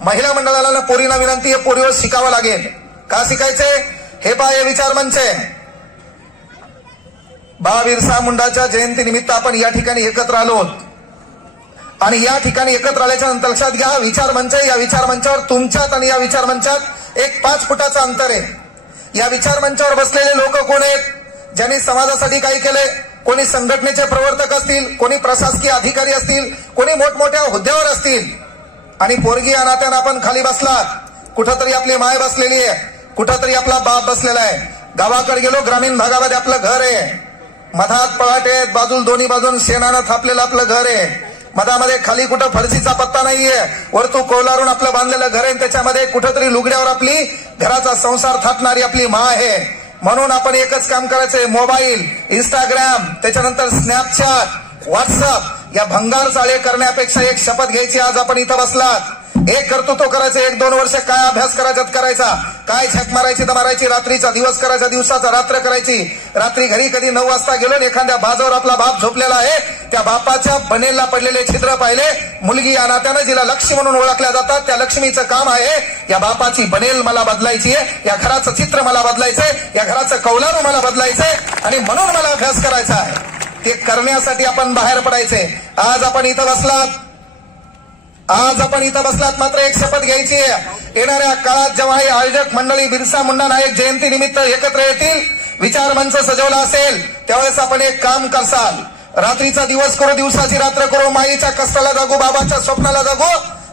महिला मंडळाला पोरींना विनंती आहे, पोरीवर शिकावं लागेल. का शिकायचे? हे पहा, हे विचार मंच आहे. बा बिरसा मुंडाच्या जयंतीनिमित्त आपण या ठिकाणी एकत्र आलो आणि या ठिकाणी एकत्र आल्याच्या नंतर लक्षात घ्या, हा विचार मंच आहे. या विचार मंचावर तुमच्यात आणि या विचार मंचात एक 5 फुटाचं अंतर आहे. या विचार मंचावर बसलेले लोक कोण आहेत? ज्यांनी समाजासाठी काही केले. कोणी संघटनेचे प्रवर्तक असतील, कोणी प्रशासकीय अधिकारी असतील, कोणी मोठमोठ्या हुद्द्यावर असतील. आणि पोरगी अनाथ्यानं आपण खाली बसलात. कुठंतरी आपली माय बसलेली आहे, कुठंतरी आपला बाप बसलेला आहे. गावाकडे गेलो, ग्रामीण भागामध्ये आपलं घर आहे, मधात पळाट आहेत, बाजूला दोन्ही बाजून शेणानं थापलेलं आपलं घर आहे. मधामध्ये खाली कुठं फरशीचा पत्ता नाहीये, वरतू कोलारून आपलं बांधलेलं घर आहे. त्याच्यामध्ये कुठंतरी लुगड्यावर आपली घराचा संसार थाटणारी आपली मा आहे. म्हणून आपण एकच काम करायचंय, मोबाईल, इंस्टाग्राम, त्याच्यानंतर स्नॅपचॅट, व्हॉट्सअप या भंगार चाळे करण्यापेक्षा एक शपथ घ्यायची. आज आपण इथं बसलात, एक कर्तृत्व करायचं. 1-2 वर्ष काय अभ्यास करायचा करायचा, काय झक मारायची तर मारायची, रात्रीचा दिवस करायचा, दिवसाचा रात्र करायची. रात्री घरी कधी 9 वाजता गेलो, एखाद्या बाजूवर आपला बाप झोपलेला आहे, त्या बापाच्या बनेलला पडलेले छिद्र पाहिले. मुलगी अनाथ्यानं जिला लक्ष्मी म्हणून ओळखल्या जातात, त्या लक्ष्मीचं काम आहे या बापाची बनेल मला बदलायची आहे, या घराचं चित्र मला बदलायचंय, या घराचं कौलारू मला बदलायचंय आणि म्हणून मला अभ्यास करायचा आहे. ते करण्यासाठी आपण बाहेर पडायचे. आज आपण इथं बसलात, मात्र एक शपथ घ्यायची आहे. येणाऱ्या काळात जेव्हा हे आयोजक मंडळी बिरसा मुंडा नायक जयंती निमित्त एकत्र येतील, विचार मंच सजवला असेल, त्यावेळेस आपण एक काम करसाल. रात्रीचा दिवस करू, दिवसाची रात्र करू, माईच्या कष्टाला जागू, बाबाच्या स्वप्नाला जागू,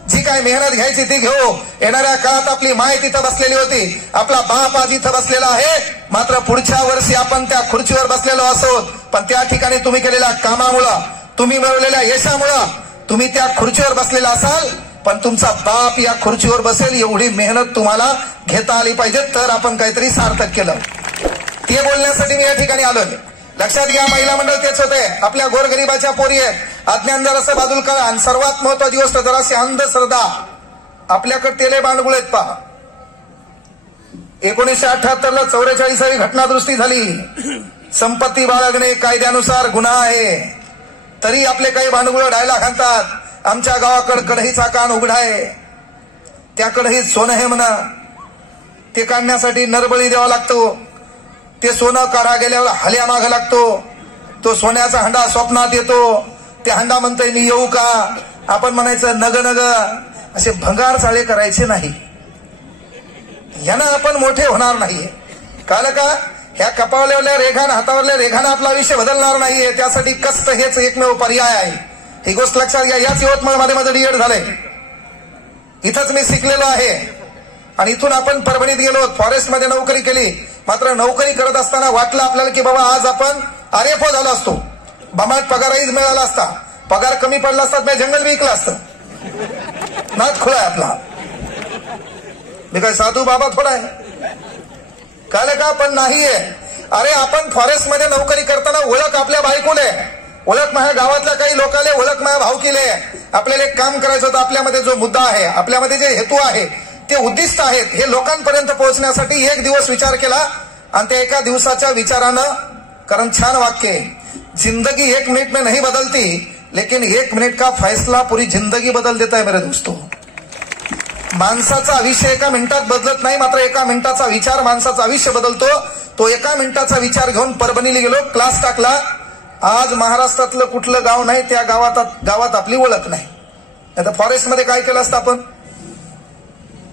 जी काय मेहनत घ्यायची ती घेऊ. येणाऱ्या काळात आपली माय तिथं बसलेली होती, आपला बाप आज इथं बसलेला आहे. मात्र पुढच्या वर्षी आपण त्या खुर्चीवर बसलेलो असो, पण त्या ठिकाणी तुम्ही केलेल्या कामामुळं, तुम्ही मिळवलेल्या यशामुळं तुम्ही त्या खुर्चीवर बसलेला असाल, पण तुमचा बाप या खुर्चीवर बसेल एवढी मेहनत तुम्हाला घेता आली पाहिजे, तर आपण काहीतरी सार्थक केलं. ते बोलण्यासाठी मी या ठिकाणी आलोय. लक्षात घ्या, महिला मंडळ तेच होते, आपल्या गोरगरिबाच्या पोरी आहेत. अज्ञान जरासं बाजूला करा. आणि सर्वात महत्वाची गोष्ट, जराशी अंधश्रद्धा. आपल्याकडे तेले बांडगुळ आहेत पहा. 1978ला 44वी घटना दुरुस्ती झाली. संपत्ती बाळगणे कायद्यानुसार गुन्हा आहे, तरी आपले काही भांडगुळ डायला घालतात. आमच्या गावाकडे कढईचा कान उघडा आहे, त्या कढईत सोनं आहे म्हणा, ते काढण्यासाठी नरबळी द्यावा लागतो. ते सोनं काढा गेल्यावर हल्या माग लागतो. तो सोन्याचा हंडा स्वप्नात येतो. ते हंडा म्हणतोय मी येऊ का? आपण म्हणायचं नग नग. असे भंगार चाळे करायचे नाही, यानं आपण मोठे होणार नाही. कळलं का? ह्या कपावलेल्या रेघानं, हातावरल्या रेघानं आपलं आयुष्य बदलणार नाहीये. त्यासाठी कष्ट हेच एकमेव पर्याय आहे. ही गोष्ट लक्षात घ्या. याच यवतमाळ मध्ये माझं डीएड झालंय, इथंच मी शिकलेलो आहे. आणि इथून आपण परभणीत गेलो, फॉरेस्ट मध्ये नोकरी केली. मात्र नोकरी करत असताना वाटलं आपल्याला की बाबा आज आपण आरएफओ झालो असतो, बमाट पगारही मिळाला असता, पगार कमी पडला असता, मी जंगल विकलं असतं. नाच खुळा आहे आपला, मी काय साधू बाबा थोडा आहे. कळलं का? पण नाहीये. अरे आपण फॉरेस्ट मध्ये नोकरी करताना ओळख आपल्या बायकोले, ओळख माझ्या गावातल्या काही लोकांले, ओळख माझ्या भावकीले. आपल्याला एक काम करायचं होतं. आपल्यामध्ये जो मुद्दा आहे, आपल्यामध्ये जे हेतू आहे, ते उद्दिष्ट आहेत, हे लोकांपर्यंत पोहोचण्यासाठी 1 दिवस विचार केला. आणि त्या एका दिवसाच्या विचारानं, कारण छान वाक्य आहे, जिंदगी 1 मिनिट में नहीं बदलती, लेकिन 1 मिनिट का फैसला पूरी जिंदगी बदल देता है मेरे दोस्तों. माणसाचं आयुष्य 1 मिनिटात बदलत नाही, मात्र 1 मिनिटाचा विचार माणसाचं आयुष्य बदलतो. तो 1 मिनिटाचा विचार घेऊन परभणीला गेलो, क्लास टाकला. आज महाराष्ट्रातलं कुठलं गाव नाही त्या गावात आपली ओळख नाही. आता फॉरेस्ट मध्ये काय केलं असतं आपण?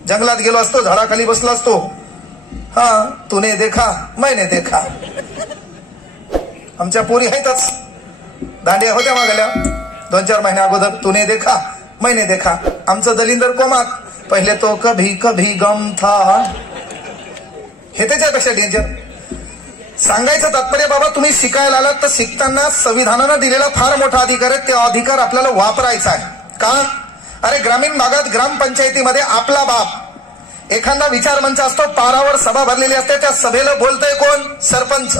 जंगलात गेलो असतो, झाडाखाली बसलो असतो. हा तूने देखा मैंने देखा. आमच्या पोरी आहेतच, दांड्या होत्या मागल्या 2-4 महिन्या अगोदर. तूने देखा मैंने देखा. आमचं दलिंदर कोमात, पहिले तो कभी कभी गम था. हे त्याच्यापेक्षा डेंजर. सांगायचं तात्पर्य, बाबा तुम्ही शिकायला आलात तर शिकताना संविधानानं दिलेला फार मोठा अधिकार आहे. त्या अधिकार आपल्याला वापरायचा आहे. का? अरे ग्रामीण भागात ग्रामपंचायतीमध्ये आपला बाप, एखादा विचार मंच असतो, पारावर सभा भरलेली असते, त्या सभेला बोलतोय कोण? सरपंच.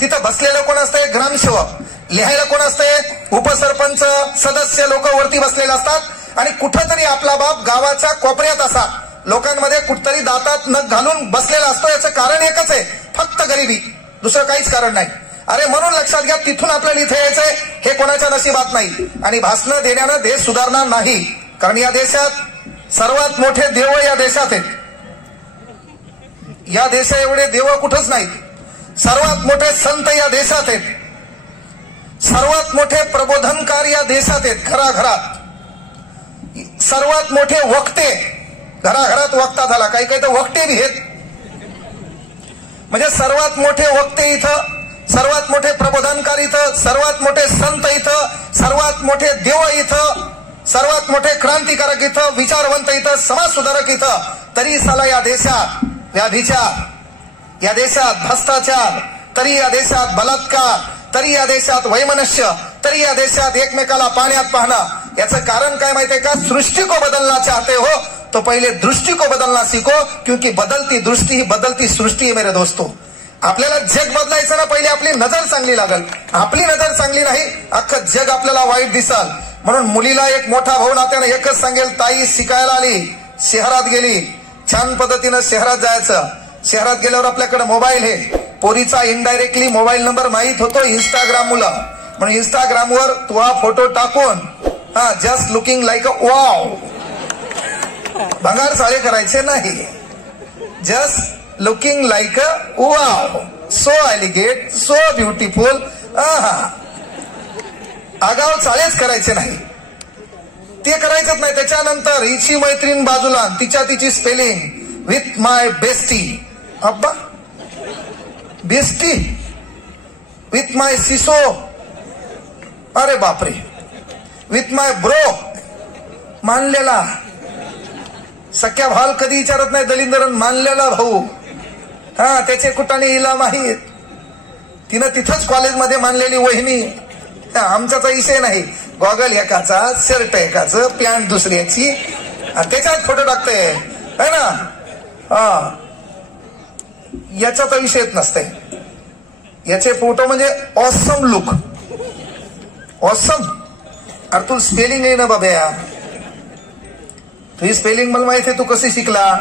तिथं बसलेलं कोण असतंय? ग्रामसेवक. लिहायला कोण असतंय? उपसरपंच. सदस्य लोक वरती बसलेले असतात. आणि कुठंतरी आपला बाप गावाच्या कोपऱ्यात असा लोकांमध्ये कुठतरी दातात नख घालून बसलेला असतो. याचं कारण एकच आहे, फक्त गरिबी, दुसरं काहीच कारण नाही. अरे म्हणून लक्षात घ्या, तिथून आपल्याला इथे यायचंय, हे कोणाच्या नशिबात नाही. आणि भाषणं देण्यानं देश सुधारणार नाही. कारण या देशात सर्वात मोठे देव या देशात आहेत. या देशा एवढे देव कुठंच नाहीत. सर्वात मोठे संत या देशात आहेत. सर्वात मोठे प्रबोधनकार या देशात आहेत. घराघरात सर्वात मोठे वक्ते, घराघरात वक्ता झाला, काही काही तर वक्ते बी आहेत. म्हणजे सर्वात मोठे वक्ते इथं, सर्वात मोठे प्रबोधनकार इथं, सर्वात मोठे संत इथं, सर्वात मोठे देव इथं, सर्वात मोठे क्रांतिकारक इथं, विचारवंत इथं, समाज सुधारक इथं. तरी साला या देशात व्याभिचार, या देशात भ्रष्टाचार, तरी या देशात बलात्कार, तरी या देशात वैमनस्य, तरी या देशात एकमेकाला पाण्यात पाहणं. याचं कारण काय माहितीये का? सृष्टि को बदलना चाहते हो तो पहिले दृष्टि को बदलना सीखो, क्योंकि बदलती दृष्टि ही बदलती सृष्टि है मेरे दोस्तों. आपल्याला जग बदलायचं ना, पहिले आपली नजर चांगली लागल. आपली नजर चांगली नाही, अख्खं जग आपल्याला वाईट दिसल. म्हणून मुलीला एक मोठा भाऊ नात्यानं एकच सांगेल, ताई शिकायला आली, शहरात गेली, छान पद्धतीनं शहरात जायचं. शहरात गेल्यावर आपल्याकडे मोबाईल आहे, पोरीचा इनडायरेक्टली मोबाईल नंबर माहित होतो इंस्टाग्राम मुलं. म्हणून इंस्टाग्रामवर तू हा फोटो टाकून just looking like a wow, भंगार साळे करायचे नाही, just looking like a wow, so elegant, so beautiful, आगाव चाळेच करायचे नाही, ते करायचंच नाही. त्याच्यानंतर हिची मैत्रीण बाजूला, तिची स्पेलिंग विथ माय बेस्टी, अब्बा बेस्टी, विथ माय सिसो, अरे बापरे, विथ माय ब्रो, मानलेला. सख्या भाल कधी विचारत नाही दलिंदरन, मानलेला भाऊ. त्याचे कुटाने हिला माहीत, तिनं तिथंच कॉलेजमध्ये मानलेली वहिनी. आमच्याचा विषय नाही, गॉगल एकाचा, शर्ट एकाचं, पॅन्ट दुसऱ्याची, त्याच्यात फोटो टाकते है ना. याचा तर विषयच नसते. याचे फोटो म्हणजे ऑसम लुक, ऑसम. अरे तू स्पेलिंग नाही ना बाब्या, तुझी स्पेलिंग मला माहित आहे, तू कशी शिकला,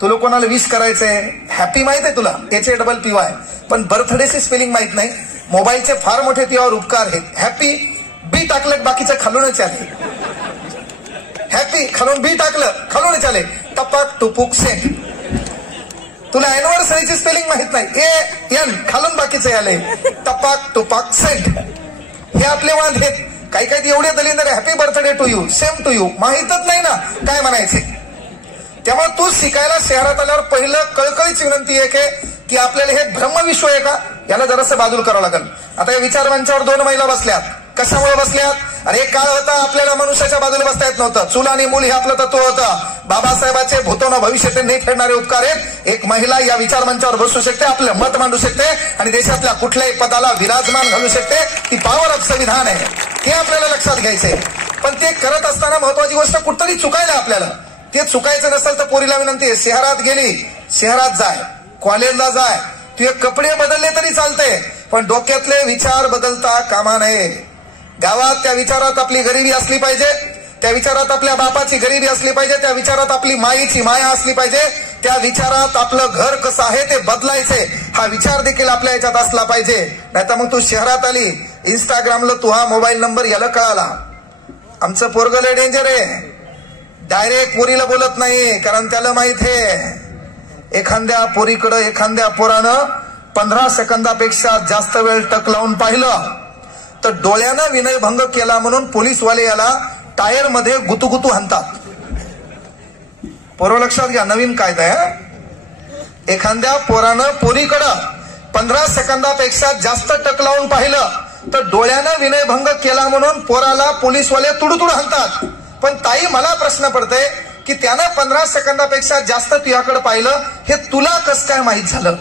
तुला कोणाला विश करायचंय, हॅपी माहित आहे तुला, HAPPY, पण बर्थडेची स्पेलिंग माहित नाही. मोबाईलचे फार मोठे त्यावर उपकार आहेत. हॅपी बी टाकलं, बाकीचं खालूनच आले. हॅपी खालून बी टाकलं, खालूनच आले. टपाक टुपुक सेंट. तुला अॅनिव्हर्सरीची स्पेलिंग माहित नाही, AN खालून बाकीचे आले. टपाक टुपाक सेंट. हे आपले वाद आहेत. काही काही एवढे दलिंदर, happy birthday to you, same to you, माहितच नाही ना काय म्हणायचे. त्यामुळे तू शिकायला शहरात आल्यावर पहिलं कळकळीची विनंती आहे की आपल्याला हे ब्रह्मविश्व आहे का, याला जरासं बाजूला करावं लागेल. आता या विचारमंचावर 2 महिला बसल्यात. कशामुळे बसल्यात? अरे काळ होता आपल्याला मनुष्याच्या बाजूला बसता येत नव्हतं. चूल आणि मूल हे आपलं तत्व होतं. बाबासाहेबांचे भूतोन भविष्याचे नाही फेडणारे उपकार आहेत. एक महिला या विचारमंचावर बसू शकते, आपलं मत मांडू शकते आणि देशातल्या कुठल्याही पदाला विराजमान घालू शकते. ती पॉवर ऑफ संविधान आहे, हे आपल्याला लक्षात घ्यायचंय. पण ते करत असताना महत्वाची गोष्ट कुठतरी चुकायला आपल्याला. ते चुकायचं नसेल तर पोरीला विनंती आहे, शहरात गेली, शहरात जाय, कॉलेजला जाय, तुझे कपडे बदलले तरी चालते, पण डोक्यातले विचार बदलता कामा नये. गावात त्या विचारात आपली गरिबी असली पाहिजे, त्या विचारात आपल्या बापाची गरिबी असली पाहिजे, त्या विचारात आपली माईची माया असली पाहिजे, त्या विचारात आपलं घर कसं आहे ते बदलायचे, हा विचार देखील आपल्या याच्यात असला पाहिजे. नाहीतर मग तू शहरात आली, इंस्टाग्रामला तू हा मोबाईल नंबर याला कळाला. आमचं पोरगं लय डेंजर आहे, डायरेक्ट पोरीला बोलत नाही, कारण त्याला माहित आहे एखाद्या पोरीकडं एखाद्या पोरानं 15 सेकंदापेक्षा जास्त वेळ टक लावून पाहिलं तर डोळ्यानं विनयभंग केला म्हणून पोलीसवाले याला टायर मध्ये गुतुगुतू हाणतात. पोरं लक्षात घ्या, नवीन कायदा आहे. एखाद्या पोरानं पोरीकडं 15 सेकंदापेक्षा जास्त टक लावून पाहिलं तर डोळ्यानं विनयभंग केला म्हणून पोराला पोलीसवाले तुडुतुड हाणतात. पण ताई मला प्रश्न पडतोय की त्यानं 15 सेकंदापेक्षा जास्त तुझ्याकडे पाहिलं, हे तुला कसं काय माहित झालं?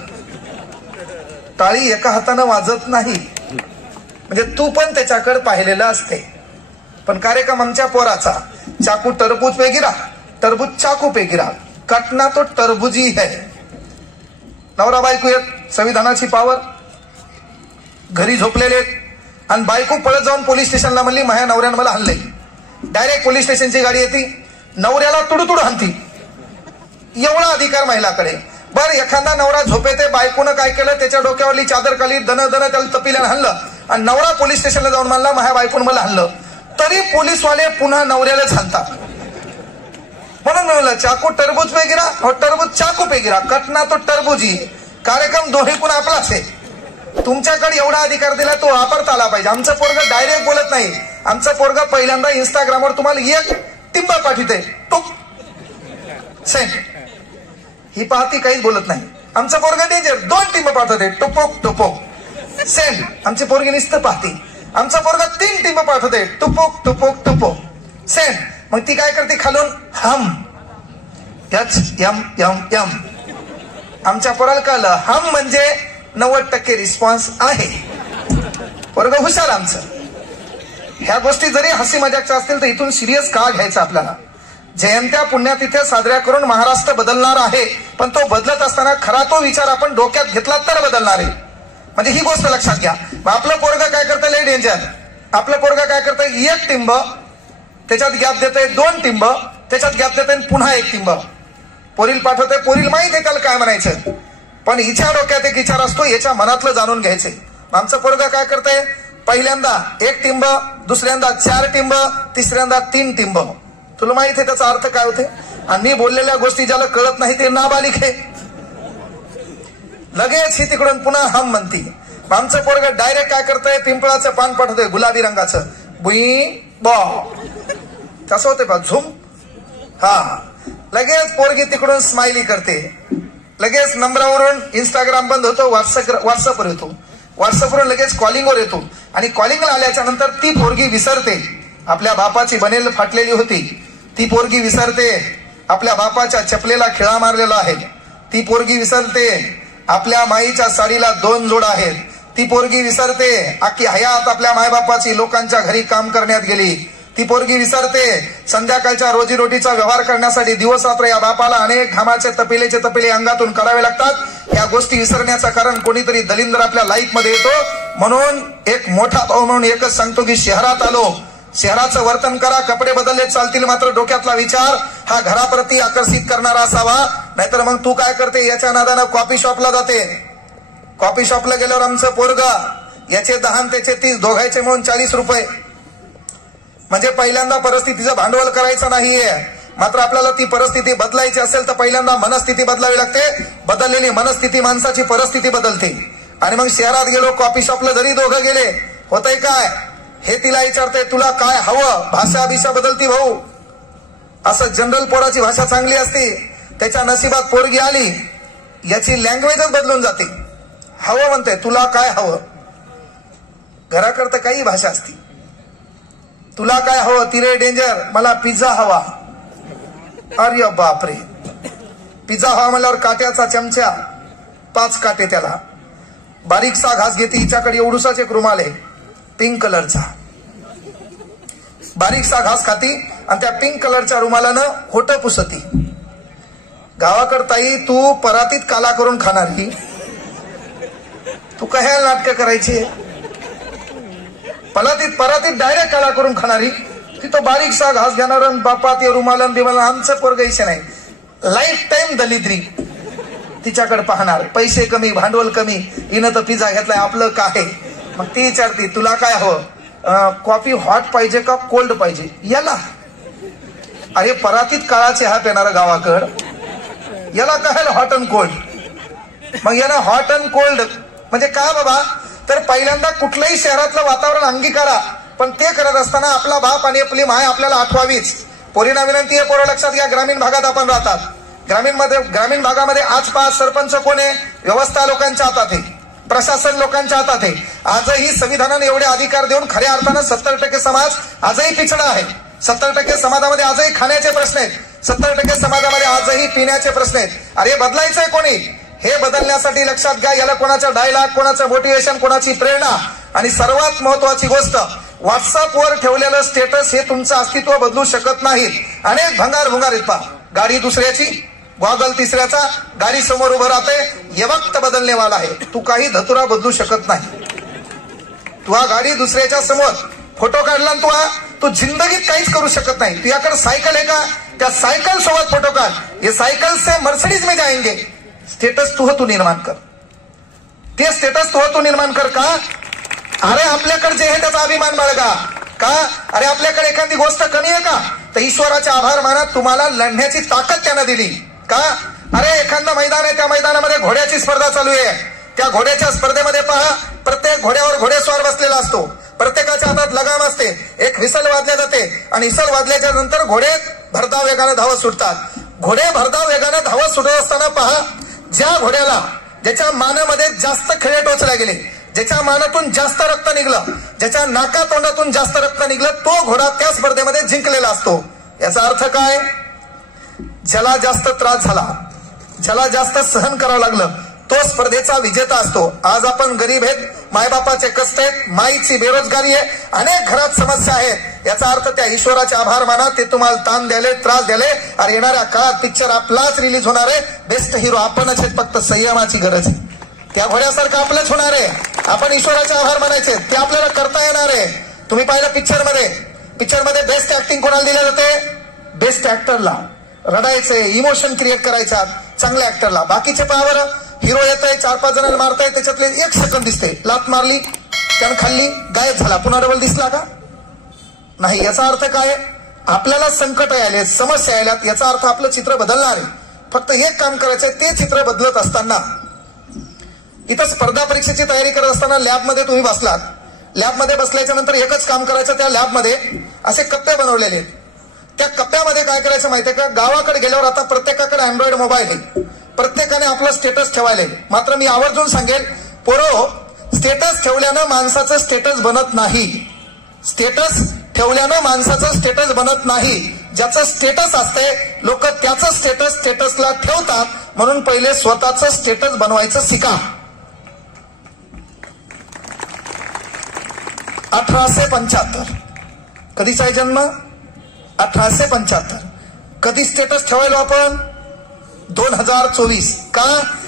टाळी एका हातानं वाजत नाही, म्हणजे तू पण त्याच्याकडे पाहिलेलं असते. पण कार्यक्रम आमच्या पोराचा, चाकू टरबूज पे गिरा, टरबूज चाकू पे गिरा, कटना तो टरबुजी है. नवरा बायको येत, संविधानाची पावर, घरी झोपलेले आणि बायको पळत जाऊन पोलीस स्टेशनला म्हणली माझ्या नवऱ्यानं मला हाणले. डायरेक्ट पोलीस स्टेशनची गाडी येते, नवऱ्याला तुडुतुड हाणती. एवढा अधिकार महिलाकडे. बरं एखादा नवरा झोपेते, बायकोनं काय केलं, त्याच्या डोक्यावरली चादर खाली दन दन त्याला तपिल्यानं हाणलं आणि नवरा पोलीस स्टेशनला जाऊन म्हणला माझ्या बायकोनं मला हाणलं, तरी पोलीसवाले पुन्हा नवऱ्यालाच हाणतात. म्हणून म्हणलं चाकू टरबूज पे गिरा और टरबूज चाकू पे गिरा, कटना तो टरबूजी. कार्यक्रम दोन्हीकून आपलाच आहे. तुमच्याकडे एवढा अधिकार दिला तो वापरता आला पाहिजे. आमचं पोरग डायरेक्ट बोलत नाही. आमचं पोरग पहिल्यांदा इंस्टाग्रामवर तुम्हाला एक टिंबा पाठवते, टुक सेंड, ही पाहती काहीच बोलत नाही. आमचं पोरग डेंजर, 2 टिंब पाठवते, टुपोक टुपोक सेंड. आमची पोरगी नुसतं पाहते. आमचा पोरगा 3 टिंब पाठवते, टुपोक टुपोक टुपोक सेंड. मग ती काय करते खालून हम HMM. आमच्या पोराला कळलं हम म्हणजे 90% रिस्पॉन्स आहे. पोरग हुशार आमचं. ह्या गोष्टी जरी हसी मजाकच्या असतील तर इथून सिरियस का घ्यायचं आपल्याला. जयंत्या पुण्यतिथ्या साजऱ्या करून महाराष्ट्र बदलणार आहे, पण तो बदलत असताना खरा तो विचार आपण डोक्यात घेतला तर बदलणार आहे. म्हणजे ही गोष्ट लक्षात घ्या. आपलं पोरग काय करतं लय डेंजर. आपलं पोरग काय करतं, 1 टिंब त्याच्यात गॅप देतंय, 2 टिंब त्याच्यात गॅप देतंय, पुन्हा 1 टिंब पोरील पाठवतंय. पोरील माहित आहे त्याला काय म्हणायचं, पण हिच्या डोक्यात एक विचार असतो, याच्या मनातलं जाणून घ्यायचंय. आमचं पोरग काय करतंय, पहिल्यांदा 1 टिंब, दुसऱ्यांदा 4 टिंब, तिसऱ्यांदा 3 टिंब. तुला माहित आहे त्याचा अर्थ काय होते. आणि मी बोललेल्या गोष्टी ज्याला कळत नाही ते नाबालिक आहे. लगेच ही तिकडून पुन्हा हम म्हणती. आमचं पोरग डायरेक्ट काय करतंय, पिंपळाचं पान पाठवतंय गुलाबी रंगाचं, बुई बॉ कसं होते पा झुम. हा लगेच पोरगी तिकडून स्माइली करते. लगेच नंबरावरून इंस्टाग्राम बंद होतो, व्हॉट्सअपवर येतो. व्हॉट्सअपवरून लगेच कॉलिंगवर येतो. आणि कॉलिंगला आल्याच्या नंतर ती पोरगी विसरते आपल्या बापाची बनेल फाटलेली होती. ती पोरगी विसरते आपल्या बापाच्या चपलेला खिळा मारलेला आहे. ती पोरगी विसरते आपल्या माईच्या साडीला 2 जोड आहेत. ती पोरगी विसरते अख्खी हयात आपल्या मायबापाची लोकांच्या घरी काम करण्यात गेली. ती पोरगी विसरते संध्याकाळच्या रोजीरोटीचा व्यवहार करण्यासाठी दिवस रात्र या बापाला अनेक घामाचे तपिले अंगातून करावे लागतात. या गोष्टी विसरण्याचं कारण कोणीतरी दलिंद्र आपल्या लाईफ मध्ये येतो. म्हणून एक मोठा भाऊ म्हणून एकच सांगतो की शहरात आलो, शहराचं वर्तन करा, कपडे बदलले चालतील, मात्र डोक्यातला विचार हा घराप्रती आकर्षित करणारा असावा. नाहीतर मग तू काय करते, याच्या नादानं कॉफी शॉपला जाते. कॉफी शॉपला गेल्यावर आमचं पोरग याचे 10 आणि त्याचे 30 दोघांचे म्हणून 40 रुपये. म्हणजे पहिल्यांदा परिस्थितीचं भांडवल करायचं नाहीये, मात्र आपल्याला ती परिस्थिती बदलायची असेल तर पहिल्यांदा मनस्थिती बदलावी लागते. बदललेली मनस्थिती माणसाची परिस्थिती बदलते. आणि मग शहरात गेलो, कॉफी शॉपला जरी दोघं गेले, होतंय काय हे तिला विचारते, तुला काय हवं. भाषा बदलती भाऊ. असं जनरल पोराची भाषा चांगली असते, त्याच्या नशिबात पोरगी आली याची लँग्वेजच बदलून जाते. हवं म्हणते, तुला काय हवं. घराकरता काही भाषा असती. तुला काय हवं, तिरे डेंजर, मला पिझ्झा हवा. अरे बापरे, पिझ्झा हवा म्हणल्यावर काट्याचा चमचा, 5 काटे त्याला. बारीकसा घास घेते, हिच्याकडे एवढूसाच एक रुमाल आहे पिंक कलरचा. बारीकसा घास खाती आणि त्या पिंक कलरच्या रुमालानं होट पुसती. गावाकडताई तू परातीत काला करून खाणारी, तू कशाला नाटकं करायची. परातीत डायरेक्ट काला करून खाणारी, ती तो बारीकसा घास घेणार बापा ते रुमालन बिमालन. आमचं पोरग इशे नाही, लाईफ टाइम दलिद्री तिच्याकडे पाहणार. पैसे कमी, भांडवल कमी, हिनं तर पिझ्झा घेतलाय, आपलं काय. मग ती विचारती, तुला काय हवं, कॉफी हॉट पाहिजे का कोल्ड पाहिजे. याला अरे परातीत काळा चहा पेणार गावाकड, याला काय हॉट अँड कोल्ड. मग याला हॉट अँड कोल्ड म्हणजे काय बाबा. तर पहिल्यांदा कुठलंही शहरातलं वातावरण अंगीकारा, पण ते करत असताना आपला बाप आणि आपली माय आपल्याला आठवावीच. पोरींना विनंती आहे, पोरं लक्षात घ्या, ग्रामीण भागात आपण राहतात. ग्रामीण भागामध्ये आजपास सरपंच कोण आहे, व्यवस्था लोकांच्या हातात आहे, प्रशासन लोकांच्या हातात आहे. आजही संविधानाने एवढे अधिकार देऊन खऱ्या अर्थानं 70% समाज आजही पिछडा आहे. 70% समाजामध्ये आजही खाण्याचे प्रश्न आहेत. 70% समाजामध्ये आजही पिण्याचे प्रश्न आहेत. अरे बदलायचंय कोणी, हे बदलण्यासाठी लक्षात घ्या, याला कोणाचा डायलॉग, कोणाचं मोटिवेशन, कोणाची प्रेरणा. आणि सर्वात महत्वाची गोष्ट, व्हॉट्सअपवर ठेवलेलं स्टेटस हे तुमचं अस्तित्व बदलू शकत नाही. अनेक भंगार येत पा, गाडी दुसऱ्याची, गॉगल तिसऱ्याचा, गाडी समोर उभं राहते, हे वक्त बदलने वाला आहे. तू काही धतुरा बदलू शकत नाही. तू गाडी दुसऱ्याच्या समोर फोटो काढला, तू जिंदगीत काहीच करू शकत नाही. तुझ्याकडे सायकल आहे का, त्या सायकल सोबत फोटो काढ. हे सायकल से मर्सिडीज में जाएंगे. स्टेटस तू निर्माण कर. ते स्टेटस तू निर्माण कर का. अरे आपल्याकडे जे आहे त्याचा अभिमान बाळगा. का? अरे आपल्याकडे एखादी गोष्ट कमी आहे का? तर ईश्वराचे आभार माना, तुम्हाला लढण्याची ताकद त्यानं दिली. का? अरे एखादं मैदान आहे, त्या मैदानामध्ये घोड्याची स्पर्धा चालू आहे. त्या घोड्याच्या स्पर्धेमध्ये पहा, प्रत्येक घोड्यावर घोडेस्वार बसलेला असतो. प्रत्येकाच्या हातात लगाम असते. एक व्हिसल वाजल्या जाते आणि व्हिसल वाजल्याच्या नंतर घोडे भरधाव वेगाने धावत सुटतात. घोडे भरधाव वेगाने धावत सुटत असताना पहा, ज्या घोड्याला ज्याच्या मानेमध्ये जास्त खिळे टोचले गेले, ज्याच्या मानातून जास्त रक्त निघलं, ज्याच्या नाका तोंडातून जास्त रक्त निघलं, तो घोडा त्या स्पर्धेमध्ये जिंकलेला असतो. याचा अर्थ काय? ज्याला जास्त त्रास झाला, ज्याला जास्त सहन करावं लागलं, तो स्पर्धेचा विजेता असतो. आज आपण गरीब आहेत, मायबापाचे कष्ट आहेत, माईची बेरोजगारी आहे, अनेक घरात समस्या आहेत. याचा अर्थ त्या ईश्वराचे आभार माना, ते तुम्हाला ताण द्याले, त्रास द्याले. अरे येणाऱ्या काळात पिक्चर आपलाच रिलीज होणार आहे. बेस्ट हिरो आपणच आहेत, फक्त संयमाची गरज आहे. त्या घोड्यासारखं आपलंच होणार आहे. आपण ईश्वराचे आभार मानायचे, ते आपल्याला करता येणार आहे. तुम्ही पाहिलं पिक्चरमध्ये बेस्ट ऍक्टिंग कोणाला दिल्या जाते? बेस्ट ऍक्टरला. रडायचे, इमोशन क्रिएट करायचा चांगल्या ऍक्टरला. बाकीचे पहा बरं, हिरो येत आहे, 4-5 जणांना मारताय, त्याच्यातले 1 सेकंद दिसते, लात मारली, त्यानं खाल्ली, गायब झाला, पुन्हा डबल दिसला का? नाही. याचा अर्थ काय? आपल्याला संकट आले, समस्या आल्यात, याचा अर्थ आपलं चित्र बदलणार आहे. फक्त एक काम करायचंय, ते चित्र बदलत असताना, इथं स्पर्धा परीक्षेची तयारी करत असताना लॅबमध्ये तुम्ही बसलात. लॅबमध्ये बसल्याच्या नंतर एकच काम करायचं, त्या लॅबमध्ये असे कप्पे बनवलेले आहेत. त्या कप्प्यामध्ये काय करायचं माहितीये का? गावाकडे गेल्यावर आता प्रत्येकाकडे अँड्रॉइड मोबाईल आहे, प्रत्येकाने आपलं स्टेटस ठेवायला. मात्र मी आवर्जून सांगेल, पोरो, स्टेटस ठेवल्यानं माणसाचं स्टेटस बनत नाही. स्टेटस ठेवल्यानं माणसाचं स्टेटस बनत नाही. ज्याचं स्टेटस असते, लोक त्याचं स्टेटसला ठेवतात. म्हणून पहिले स्वतःचं स्टेटस बनवायचं शिका. 1875 कधीचा आहे जन्म? 1875. कधी स्टेटस ठेवायलो आपण? 2024. का?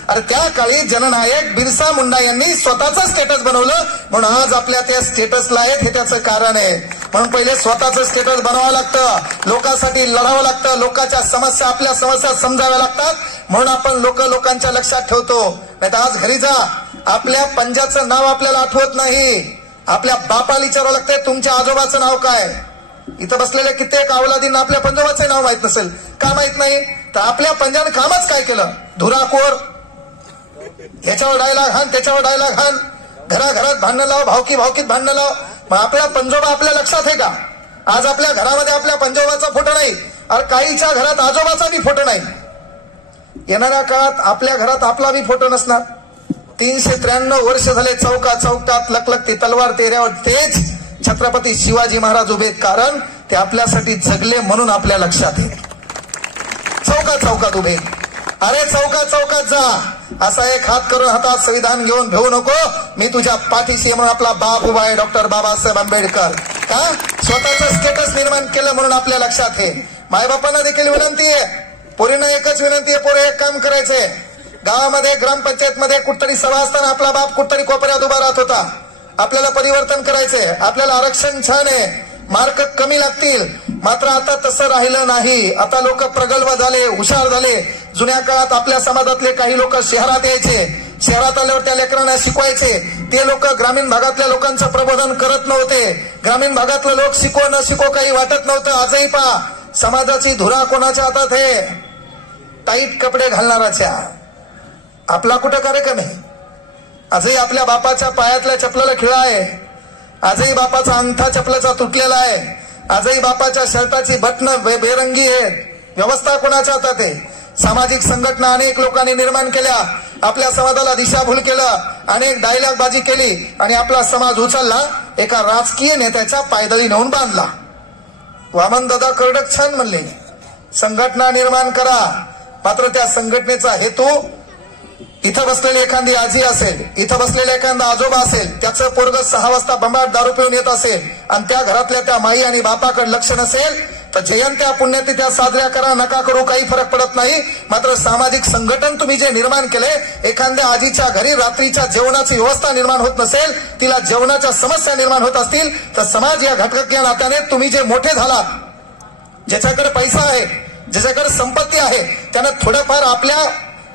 अरे त्या काळी जननायक बिरसा मुंडा यांनी स्वतःचं स्टेटस बनवलं, म्हणून आज आपल्या त्या स्टेटसला आहेत. हे त्याचं कारण आहे. म्हणून पहिले स्वतःचं स्टेटस बनवावं लागतं, लोकांसाठी लढावं लागतं, लोकांच्या समस्या, आपल्या समस्या समजाव्या लागतात. म्हणून आपण लोकांच्या लक्षात ठेवतो. नाही तर आज घरी जा, आपल्या पंजाचं नाव आपल्याला आठवत नाही, आपल्या बापाला विचारावं लागतंय तुमच्या आजोबाचं नाव काय. इथं बसलेल्या कित्येक अवलादींना आपल्या पंजोबाचं नाव माहित नसेल. का माहित नाही? तर आपल्या पंजाने कामच काय केलं? धुराखोर, याच्यावर डायलॉग हान, त्याच्यावर डायलॉग हान, घराघरात भांडणं लाव, भावकीत भांडणं लाव. मग आपला पंजोबा आपल्या लक्षात आहे का? आज आपल्या घरामध्ये आपल्या पंजोबाचा फोटो नाही, अरे काहीच्या घरात आजोबाचा बी फोटो नाही. येणाऱ्या काळात आपल्या घरात आपला बी फोटो नसणार. 393 वर्ष झाले चौकात लकलकती तलवार तेऱ्यावर तेच छत्रपती शिवाजी महाराज उभे. कारण ते आपल्यासाठी जगले म्हणून आपल्या लक्षात आहे. चौकात उभे. अरे चौकात जा. असा एक हात करून हातात संविधान घेऊन भेऊ नको, मी तुझ्या पाठीशी म्हणून आपला बाप उभा आहे, डॉक्टर बाबासाहेब आंबेडकर. का? स्वतःचं स्टेटस निर्माण केलं म्हणून आपल्या लक्षात आहे. मायबापांना देखील विनंती आहे, पोरींना एकच विनंती आहे, पोरे एक काम करायचंय. गावामध्ये ग्रामपंचायत मध्ये कुठतरी सभा असताना आपला बाप कुठतरी कोपऱ्यात उभा राहत होता. आपल्याला परिवर्तन करायचंय, आपल्याला आरक्षण छान आहे, मार्क कमी लागतील. मात्र आता तसं राहिलं नाही. आता लोक प्रगल्भ झाले, हुशार झाले. जुन्या काळात आपल्या समाजातले काही लोक शहरात यायचे, शहरात आल्यावर त्या लेकरांना शिकवायचे. ते लोक ग्रामीण भागातल्या लोकांचं प्रबोधन करत नव्हते. ग्रामीण भागातले लोक शिको न शिको काही वाटत नव्हतं. आजही पहा, समाजाची धुरा कोणाच्या हातात आहे? टाईट कपडे घालणाराच्या. आपला कुठं कार्यक्रम आहे? आजही आपल्या बापाच्या पायातल्या चपलाला खिळा आहे. आजही बापाचा अंगठा चपलाचा तुटलेला आहे. आजही बापाच्या शर्टाची बटणं बेरंगी आहेत. व्यवस्था कोणाच्या हातात आहे? सामाजिक संघटना अनेक लोकांनी निर्माण केल्या, आपल्या समाजाला दिशाभूल केलं, अनेक डायलॉग बाजी केली आणि आपला समाज उचलला, एका राजकीय नेत्याच्या पायदळी नेऊन बांधला. वामनदादा कर्डक छान म्हणले, संघटना निर्माण करा. मात्र त्या संघटनेचा हेतू इथं बसलेली एखादी आजी असेल, इथं बसलेला एखादा आजोबा असेल, त्याचं पोरग 6 वाजता बंबाट दारू पिऊन येत असेल आणि त्या घरातल्या त्या माई आणि बापाकडे लक्ष नसेल, तर जयंत्या पुण्यतिथ्या साजऱ्या करा, नका करू, काही फरक पडत नाही. मात्र सामाजिक संघटन तुम्ही जे निर्माण केले, एखाद्या आजीच्या घरी रात्रीच्या जेवणाची व्यवस्था निर्माण होत नसेल, तिला जेवणाच्या समस्या निर्माण होत असतील, तर समाज या घटक या नात्याने तुम्ही जे मोठे झालात, ज्याच्याकडे पैसा आहे, ज्याच्याकडे संपत्ती आहे, त्यानं थोडंफार आपल्या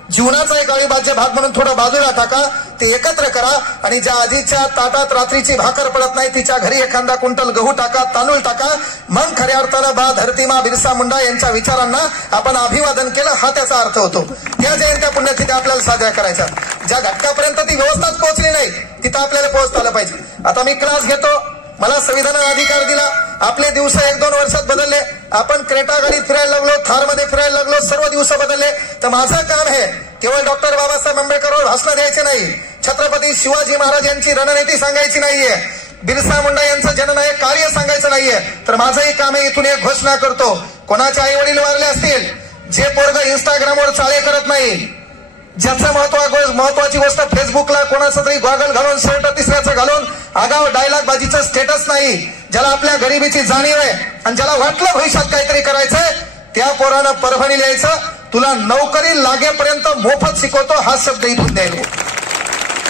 जीवनाचा एक अविभाज्य भाग म्हणून थोडं बाजूला टाका, ते एकत्र करा आणि ज्या आजीच्या ताटात रात्रीची भाकर पडत नाही तिच्या घरी एखादा क्विंटल गहू टाका, तांदूळ टाका. मग खऱ्या अर्थानं बा धरती मा बिरसा मुंडा यांच्या विचारांना आपण अभिवादन केलं, हा त्याचा अर्थ होतो. त्या जयंत्या पुण्यतिथी आपल्याला साजऱ्या करायच्या. ज्या घटकापर्यंत ती व्यवस्थाच पोहोचली नाही तिथं आपल्याला पोहोचता आलं पाहिजे. आता मी क्लास घेतो, मला संविधानाने अधिकार दिला, आपले दिवस 1-2 वर्षात बदलले, आपण क्रेटा गाडीत फिरायला लागलो, थार मध्ये फिरायला लागलो, सर्व दिवस बदलले. तर माझं काम आहे केवळ डॉक्टर बाबासाहेब आंबेडकरवर भाषण द्यायचे नाही, छत्रपती शिवाजी महाराज यांची रणनीती सांगायची नाहीये, बिरसा मुंडा यांचं जननायक कार्य सांगायचं नाहीये. तर माझंही काम आहे, इथून एक घोषणा करतो, कोणाचे आई वडील वारले असतील, जे पोरग इंस्टाग्रामवर चाळे करत नाही, ज्याचं महत्वाची गोष्ट फेसबुकला कोणाचं तरी गॉगल घालून शर्ट तिसऱ्याचं घालून आगाव डायलॉग बाजीचं स्टेटस नाही, ज्याला आपल्या गरिबीची जाणीव आहे आणि ज्याला वाटलं भविष्यात काहीतरी करायचंय, त्या पोरानं परभणी यायचं, तुला नोकरी लागेपर्यंत मोफत शिकवतो, हा शब्द इथून द्यायला.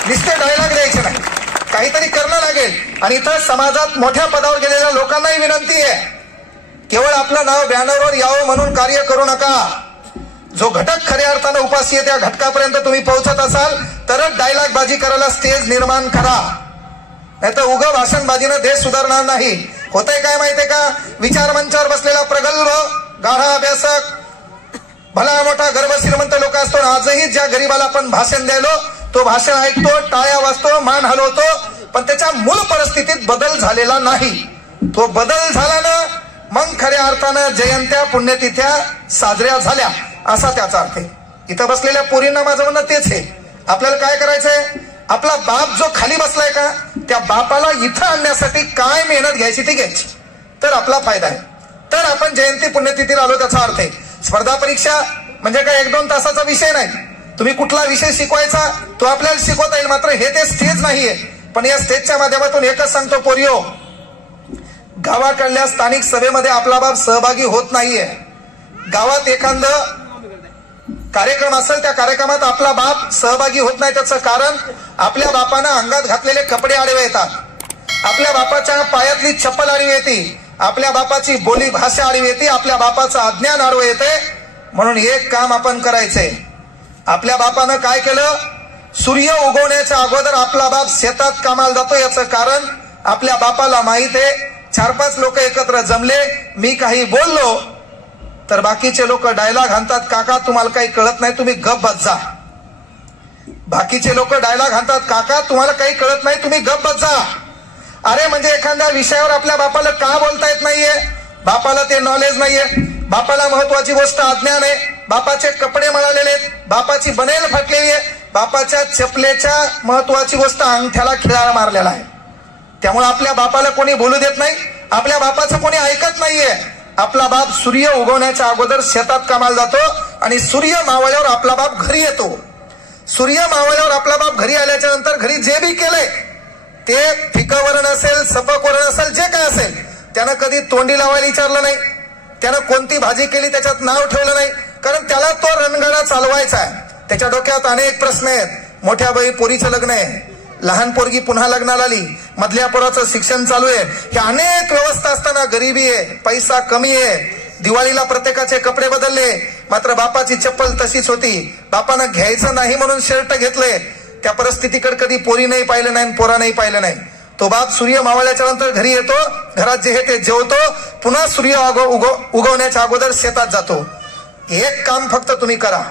नुसते डायलॉग द्यायचे नाही, काहीतरी करणं लागेल. आणि इथं समाजात मोठ्या पदावर गेलेल्या लोकांनाही विनंती आहे, केवळ आपलं नाव बॅनरवर यावं म्हणून कार्य करू नका. जो घटक खऱ्या अर्थानं उपासी आहे त्या घटकापर्यंत तुम्ही पोहोचत असाल तरच डायलॉग बाजी करायला स्टेज निर्माण करा, नाही तर उगा भाषणबाजीनं देश सुधारणार नाही. होतंय काय माहितीये का, विचार मंचावर बसलेला प्रगल्भ गाढा अभ्यासक भला मोठा गर्भ श्रीमंत लोक असतो, आजही ज्या गरीबाला आपण भाषण द्यायलो तो भाषण ऐकतो, टाळ्या वाजतो, मान हलवतो, पण त्याच्या मूळ परिस्थितीत बदल झालेला नाही. तो बदल झाला ना मग खऱ्या अर्थानं जयंत्या पुण्यतिथ्या साजऱ्या झाल्या असा त्याचा अर्थ आहे. इथं बसलेल्या पोरींना माझं म्हणणं तेच आहे, आपल्याला काय करायचंय, आपला बाप जो खाली बसलाय का त्या बापाला इथं आणण्यासाठी काय मेहनत घ्यायची ती घ्यायची, तर आपला फायदा आहे. तर आपण जयंती पुण्यतिथीला आलो त्याचा अर्थ आहे. स्पर्धा परीक्षा म्हणजे काय 1-2 तासाचा विषय नाही, तुम्ही कुठला विषय शिकवायचा तो आपल्याला शिकवता येईल, मात्र हे ते स्टेज नाहीये. पण या स्टेजच्या माध्यमातून एकच सांगतो पोरियो, गावाकडल्या स्थानिक सभेमध्ये आपला बाप सहभागी होत नाहीये. गावात एखादं कार्यक्रम असेल त्या कार्यक्रमात आपला बाप सहभागी होत नाही, त्याचं कारण आपल्या बापानं अंगात घातलेले कपडे आडवे येतात, आपल्या बापाच्या पायातली चप्पल आडवी येते, आपल्या बापाची बोली भाषा आडवी येते, आपल्या बापाचं अज्ञान आडवं येते. म्हणून एक काम आपण करायचंय, आपल्या बापानं काय केलं, सूर्य उगवण्याच्या अगोदर आपला बाप शेतात कामाला जातो. याचं कारण आपल्या बापाला माहित आहे 4-5 लोक एकत्र जमले, मी काही बोललो तर बाकीचे लोक डायलॉग आणतात, काका तुम्हाला काही कळत नाही तुम्ही गप बस जा. बाकीचे लोक डायलॉग आणतात, काका तुम्हाला काही कळत नाही तुम्ही गप बस जा. अरे म्हणजे एखाद्या विषयावर आपल्या बापाला का बोलता येत नाहीये, बापाला ते नॉलेज नाहीये, बापाला महत्वाची गोष्ट अज्ञान आहे, बापाचे कपडे मळालेले आहेत, बापाची बनेल फाटलेली आहे, बापाच्या चपलेच्या महत्वाची गोष्ट अंगठ्याला खिळा मारलेला आहे. त्यामुळे आपल्या बापाला कोणी बोलू देत नाही, आपल्या बापाचं कोणी ऐकत नाहीये. आपला बाप सूर्य उगवण्याच्या अगोदर शेतात कामाला जातो आणि सूर्य मावळल्यावर आपला बाप घरी येतो. सूर्य मावळल्यावर आपला बाप घरी आल्याच्या नंतर घरी जे बी केलंय ते फिकं वरण असेल, सपक वरण असेल, जे काय असेल, त्यानं कधी तोंडी लावायला विचारलं नाही, त्यानं कोणती भाजी केली त्याच्यात नाव ठेवलं नाही, कारण त्याला तो रणगाडा चालवायचा आहे. त्याच्या डोक्यात अनेक प्रश्न आहेत, मोठ्या बाई पोरीचं लग्न आहे, लहान पोरगी पुन्हा लग्नाला आली, मधल्या पोराचं शिक्षण चालू आहे, हे अनेक व्यवस्था असताना गरिबी आहे, पैसा कमी आहे, दिवाळीला प्रत्येकाचे कपडे बदलले, मात्र बापाची चप्पल तशीच होती, बापानं घ्यायचं नाही म्हणून शर्ट घेतले. त्या परिस्थितीकडे कधी पोरी नाही पाहिलं नाही, पोरा नाही पाहिलं नाही. तो बाप सूर्य मावळल्याच्या नंतर घरी येतो, घरात जे हे ते जेवतो, पुन्हा सूर्य उगवण्याच्या अगोदर शेतात जातो. एक काम फक्त तुम्ही करा,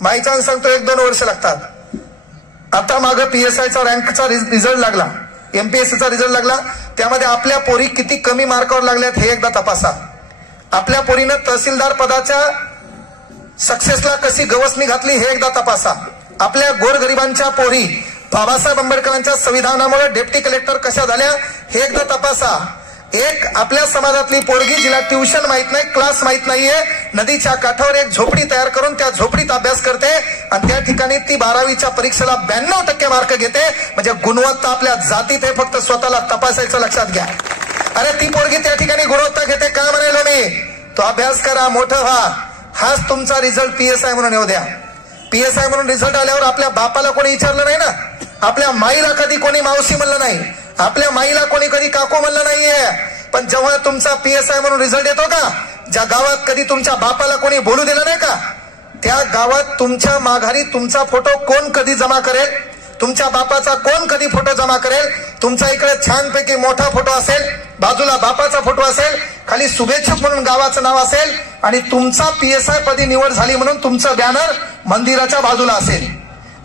बाय चान्स सांगतो 1-2 वर्ष लागतात. आता मागं PSIचा रँकचा रिझल्ट लागला, MPSCचा रिझल्ट लागला, त्यामध्ये आपल्या पोरी किती कमी मार्कावर लागल्यात हे एकदा तपासा. आपल्या पोरीनं तहसीलदार पदाच्या सक्सेसला कशी गवसणी घातली हे एकदा तपासा. आपल्या गोरगरिबांच्या पोरी बाबासाहेब आंबेडकरांच्या संविधानामुळे डेप्टी कलेक्टर कशा झाल्या हे एकदा तपासा. एक आपल्या समाजातली पोरगी जिला ट्युशन माहित नाही, क्लास माहित नाहीये, नदीच्या काठावर एक झोपडी तयार करून त्या झोपडीत अभ्यास करते आणि त्या ठिकाणी ती 12वीच्या परीक्षेला 92% मार्क घेते. म्हणजे गुणवत्ता आपल्या जातीत आहे, फक्त स्वतःला तपासायचं लक्षात घ्या. अरे ती पोरगी त्या ठिकाणी गुणवत्ता घेते का म्हणालो मी, तो अभ्यास करा, मोठं व्हा, हाच तुमचा रिझल्ट PSI म्हणून येऊ द्या. PSI म्हणून रिझल्ट आल्यावर आपल्या बापाला कोणी विचारलं नाही ना, आपल्या माईला कधी कोणी मावशी म्हणलं नाही, आपल्या माईला कोणी कधी काकू म्हणलं नाहीये. पण जेव्हा तुमचा PSI म्हणून रिझल्ट येतो का, ज्या गावात कधी तुमच्या बापाला कोणी बोलू दिलं नाही का, त्या गावात तुमच्या माघारी तुमचा फोटो कोण कधी जमा करेल, तुमच्या बापाचा कोण कधी फोटो जमा करेल. तुमचा इकडे छानपैकी मोठा फोटो असेल, बाजूला बापाचा फोटो असेल, खाली शुभेच्छुक म्हणून गावाचं नाव असेल आणि तुमचा PSI पदी निवड झाली म्हणून तुमचं बॅनर मंदिराच्या बाजूला असेल.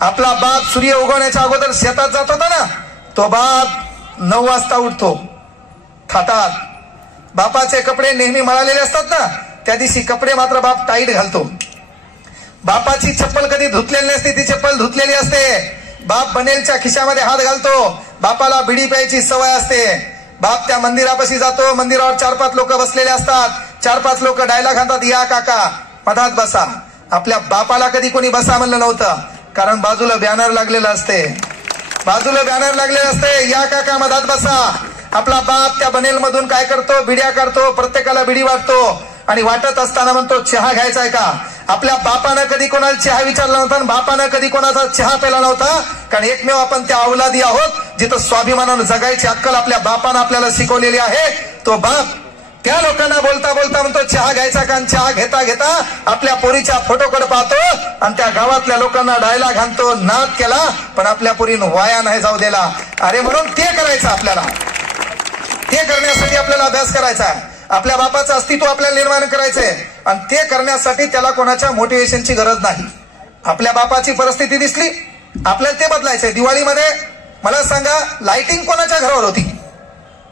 आपला बाप सूर्य उगवण्याच्या अगोदर शेतात जात होता ना, तो बाप 9 वाजता उठतो थाटात. बापाचे कपडे नेहमी मळालेले असतात ना, त्या दिवशी कपडे मात्र बाप टाईट घालतो. बापाची चप्पल कधी धुतलेली नसते, ती चप्पल धुतलेली असते. बाप बनेलच्या खिशामध्ये हात घालतो. बापाला बिडी प्यायची सवय असते. बाप त्या मंदिरापाशी जातो. मंदिरावर 4-5 लोक बसलेले असतात. 4-5 लोक डायलॉग म्हणतात, या काका मधात बसा. आपल्या बापाला कधी कोणी बसा म्हणलं नव्हतं, कारण बाजूला बॅनर लागलेलं असते. बाजूला बॅनर लागलेलं असते, या काका मधात बसा. आपला बाप त्या बनेल मधून काय करतो, बिड्या काढतो, प्रत्येकाला बिडी वाटतो आणि वाटत असताना म्हणतो, चहा घ्यायचा आहे का. आपल्या बापानं कधी कोणाला चहा विचारला नव्हता आणि बापानं कधी कोणाचा चहा प्याला नव्हता, कारण एकमेव आपण त्या अवलादी आहोत जिथं स्वाभिमानानं जगायची अक्कल आपल्या बापानं आपल्याला शिकवलेली आहे. तो बाप त्या लोकांना बोलता बोलता म्हणतो, चहा घ्यायचा का. चहा घेता घेता आपल्या पोरीच्या फोटोकडे पाहतो आणि त्या गावातल्या लोकांना डायलॉग घालतो, नाद केला पण आपल्या पोरीनं वाया नाही जाऊ दिला. अरे म्हणून ते करायचं आपल्याला, ते करण्यासाठी आपल्याला अभ्यास करायचा आहे. आपल्या बापाचं अस्तित्व आपल्याला निर्माण करायचंय आणि ते करण्यासाठी त्याला कोणाच्या मोटिवेशनची गरज नाही. आपल्या बापाची परिस्थिती दिसली, आपल्याला ते बदलायचंय. दिवाळीमध्ये मला सांगा, लाइटिंग कोणाच्या घरावर होती.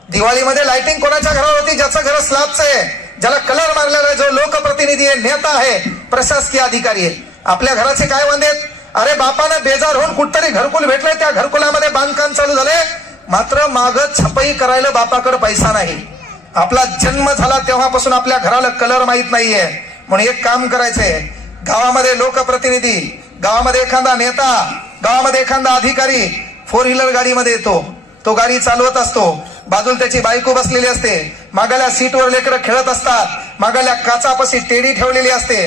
दिवाळीमध्ये लाइटिंग कोणाच्या घरावर होती, ज्याचं घर स्लॅबचं आहे, ज्याला कलर मारलेला आहे, जो लोकप्रतिनिधी आहे, नेता आहे, प्रशासकीय अधिकारी आहे. आपल्या घराचे काय वांदेत. अरे बापानं बेजार होऊन कुठतरी घरकुल भेटलंय, त्या घरकुलामध्ये बांधकाम चालू झाले, मात्र माग छपाई करायला बापाकडे पैसा नाही. आपला जन्म झाला तेव्हापासून आपल्या घराला कलर माहित नाहीये. म्हणून एक काम करायचंय, गावामध्ये लोकप्रतिनिधी, गावामध्ये एखादा नेता, गावामध्ये एखादा अधिकारी 4 व्हीलर गाडीमध्ये येतो. तो गाडी चालवत असतो, बाजूला त्याची बायको बसलेली असते, मागाल्या सीटवर लेकरं खेळत असतात, मागाल्या काचापाशी टेडी ठेवलेली असते,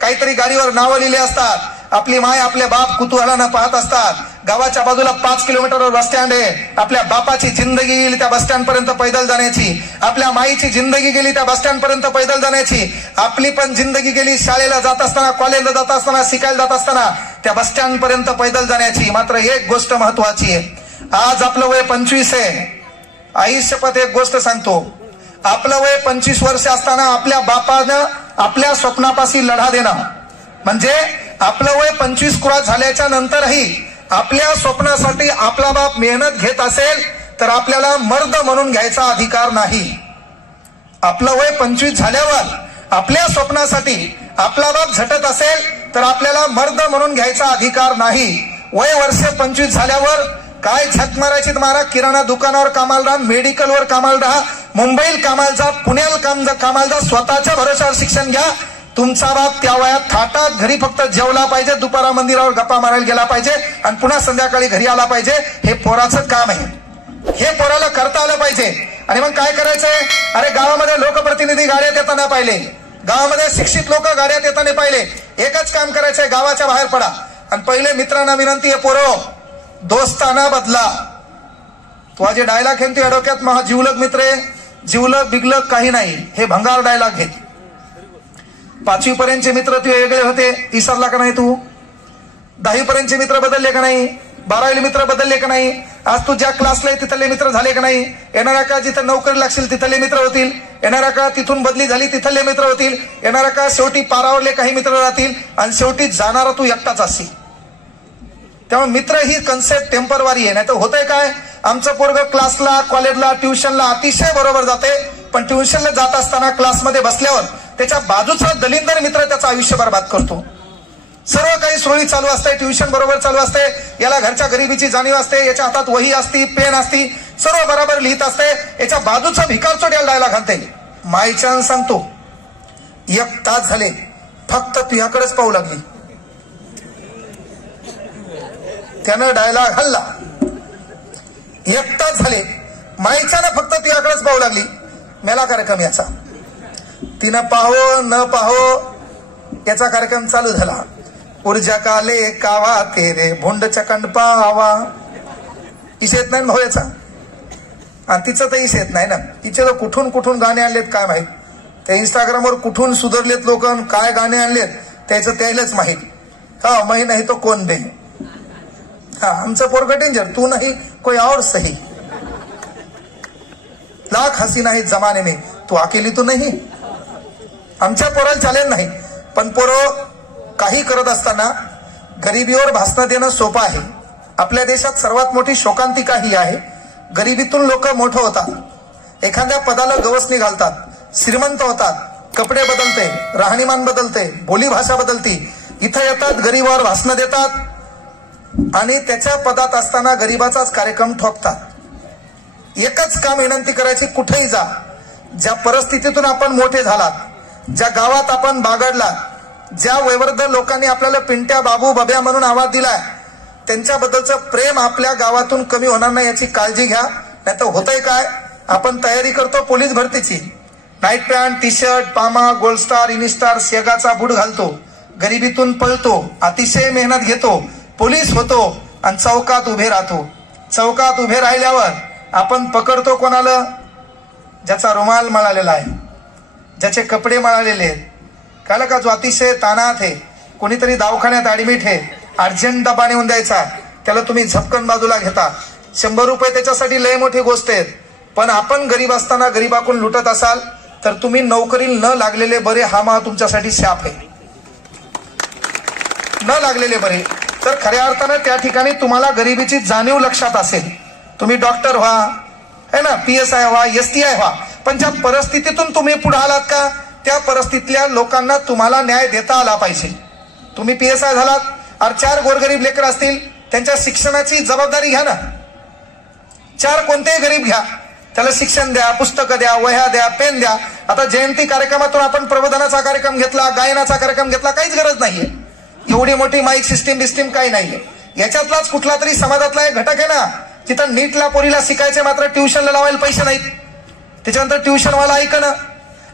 काहीतरी गाडीवर नावं लिहिली असतात. आपली माय आपले बाप कुतूहलानं पाहत असतात. गावाच्या बाजूला 5 किलोमीटरवर बस स्टँड आहे. आपल्या बापाची जिंदगी गेली त्या बस स्टँड पर्यंत पैदल जाण्याची, आपल्या माईची जिंदगी गेली त्या बस स्टँड पर्यंत पैदल जाण्याची, आपली पण जिंदगी गेली शाळेला जात असताना, कॉलेजला जात असताना, शिकायला जात असताना त्या बस स्टँड पर्यंत पैदल जाण्याची. मात्र एक गोष्ट महत्वाची आहे, आज आपलं वय 25 आहे. आयुष्यपत एक गोष्ट सांगतो, आपलं वय 25 वर्ष असताना आपल्या बापानं आपल्या स्वप्नापाशी लढा देणं, म्हणजे आपलं वय 25 क्रॉस झाल्याच्या नंतरही आपल्या स्वप्नासाठी आपला बाप मेहनत घेत असेल तर आपल्याला मर्द म्हणून घ्यायचा अधिकार नाही. आपलं वय 25 झाल्यावर आपल्या स्वप्नासाठी आपला बाप झटत असेल तर आपल्याला मर्द म्हणून घ्यायचा अधिकार नाही. वय वर्ष 25 झाल्यावर काय झक मारायची मारा, किराणा दुकानावर कामाला राहा, मेडिकलवर कामाला राहा, मुंबईला कामाला जा, पुण्याला कामाला जा, स्वतःच्या भरोशावर शिक्षण घ्या. तुमचा बाप त्या वयात थाटात घरी फक्त जेवला पाहिजे, दुपारा मंदिरावर गप्पा मारायला गेला पाहिजे आणि पुन्हा संध्याकाळी घरी आला पाहिजे. हे पोराचं काम आहे, हे पोराला करता आलं पाहिजे. आणि मग काय करायचंय, अरे गावामध्ये लोकप्रतिनिधी गाड्यात येताना पाहिले, गावामध्ये शिक्षित लोक गाड्यात येताना पाहिले. एकच काम करायचंय, गावाच्या बाहेर पडा आणि पहिले मित्रांना विनंती आहे, पोरो दोस्ताना बदला. तू आज डायलॉग घेऊन तुझ्या डोक्यात महा जीवलग मित्र आहे, जीवलग बिगलग काही नाही, हे भंगार डायलॉग घेत. 5वी पर्यंतचे मित्र तुझे वेगळे होते, विसरला का नाही तू. 10वी पर्यंतचे मित्र बदलले का नाही, 12वी मित्र बदलले का नाही. आज तू ज्या क्लासला आहे तिथले मित्र झाले का नाही. येणाऱ्या का जिथं नोकरी लागशील तिथले मित्र होतील, येणाऱ्या का तिथून बदली झाली तिथले मित्र होतील, येणाऱ्या का शेवटी पारावरले काही मित्र राहतील आणि शेवटी जाणारा तू एकटाच असशील. त्यामुळे मित्र ही कन्सेप्ट टेम्परवारी आहे. नाही तर होतंय काय, आमचं पोरग क्लासला, कॉलेजला, ट्युशनला अतिशय बरोबर जाते, पण ट्युशनला जात असताना क्लासमध्ये बसल्यावर त्याच्या बाजूचा दलिंदर मित्र त्याचं आयुष्य बर्बाद करतो. सर्व काही सोयी चालू असते, ट्युशन बरोबर चालू असते, याला घरच्या गरिबीची जाणीव असते, याच्या हातात वही असती, पेन असती, सर्व बरोबर लिहित असते, याच्या बाजूचा भिकारचोट याला डायलॉग घालते. मायच्यान सांगतो, 1 तास झाले फक्त तुझ्याकडेच पाहू लागली. त्यानं डायलॉग हल्ला, 1 तास झाले माईच्यानं फक्त तुझ्याकडेच पाहू लागली. मेला कार्यक्रम याचा, तिनं पाहो न पाहो याचा कार्यक्रम चालू झाला. ऊर्जा काले कावा तेरे भोंड चकंड पावा. इश येत नाही भाऊ याचा, आणि तिचं तर इश येत नाही ना. तिचे तर कुठून कुठून गाणे आणलेत काय माहित, त्या इंस्टाग्रामवर कुठून सुधारलेत लोक, काय गाणे आणलेत. त्याचं त्यालाच माहीत. हा मही नाही तो कोण दे. हा आमचं पोरगं डेंजर, तू नाही कोई और सही. लाख हसीना है जमाने में, तू अकेली तो नाही. आमच्या पोराला चालेल नाही. पण पोरं काही करत असताना गरिबीवर भाषण देणं सोपं आहे. आपल्या देशात सर्वात मोठी शोकांतिका ही आहे. गरिबीतून लोक मोठं होतात, एखाद्या पदाला गवसणी घालतात, श्रीमंत होतात, कपडे बदलते, राहणीमान बदलते, बोली भाषा बदलती, इथं येतात गरिबावर भाषण देतात आणि त्याच्या पदात असताना गरिबाचाच कार्यक्रम ठोकतात. एकच काम विनंती करायची, कुठेही जा, ज्या परिस्थितीतून आपण मोठे झालात, ज्या गावात आपण बागडलात, ज्या वयोवृद्ध लोकांनी आपल्याला पिंट्या, बाबू, बब्या म्हणून आवाज दिलाय, त्यांच्याबद्दलचं प्रेम आपल्या गावातून कमी होणार नाही याची काळजी घ्या. नाही तर होतंय काय, आपण तयारी करतो पोलीस भरतीची, नाईट पॅन्ट, टी शर्ट, पामा, गोल्ड स्टार, इनिस्टार, शेगाचा बूट घालतो, गरिबीतून पळतो, अतिशय मेहनत घेतो, पोलीस होतो आणि चौकात उभे राहतो. चौकात उभे राहिल्यावर आपण पकडतो कोणाला? ज्याचा रुमाल मळालेला आहे, ज्याचे कपडे मळालेले आहेत, कळलं का? जो अतिशय ताणात आहे, कोणीतरी दवाखान्यात ऍडमिट आहे, अर्जंट डबा नेऊन द्यायचा, त्याला तुम्ही झपकन बाजूला घेता. 100 रुपये त्याच्यासाठी लय मोठी गोष्ट आहेत. पण आपण गरीब असताना गरीबाकडून लुटत असाल तर तुम्ही नोकरीला न लागलेले बरे, हा मा तुमच्यासाठी शाप आहे. न लागलेले बरे. तर खऱ्या अर्थानं त्या ठिकाणी तुम्हाला गरिबीची जाणीव लक्षात असेल, तुम्ही डॉक्टर व्हा, है ना, PSI व्हा, STI व्हा, पण ज्या परिस्थितीतून तुम्ही पुढे आलात का, त्या परिस्थितीतल्या लोकांना तुम्हाला न्याय देता आला पाहिजे. तुम्ही PSI झालात, 4 गोरगरीब लेकर असतील, त्यांच्या शिक्षणाची जबाबदारी घ्या ना. 4 कोणतेही गरीब घ्या, त्याला शिक्षण द्या, पुस्तकं द्या, वह्या द्या, पेन द्या. आता जयंती कार्यक्रमातून आपण प्रबोधनाचा कार्यक्रम घेतला, गायनाचा कार्यक्रम घेतला, काहीच गरज नाहीये. एवढी मोठी माईक सिस्टीम काही नाहीये. याच्यातलाच कुठला तरी समाजातला एक घटक आहे ना, तिथं नीटला पोरीला शिकायचे, मात्र ट्युशनला लावायला पैसे नाहीत, त्याच्यानंतर ट्युशनवाला ऐक ना.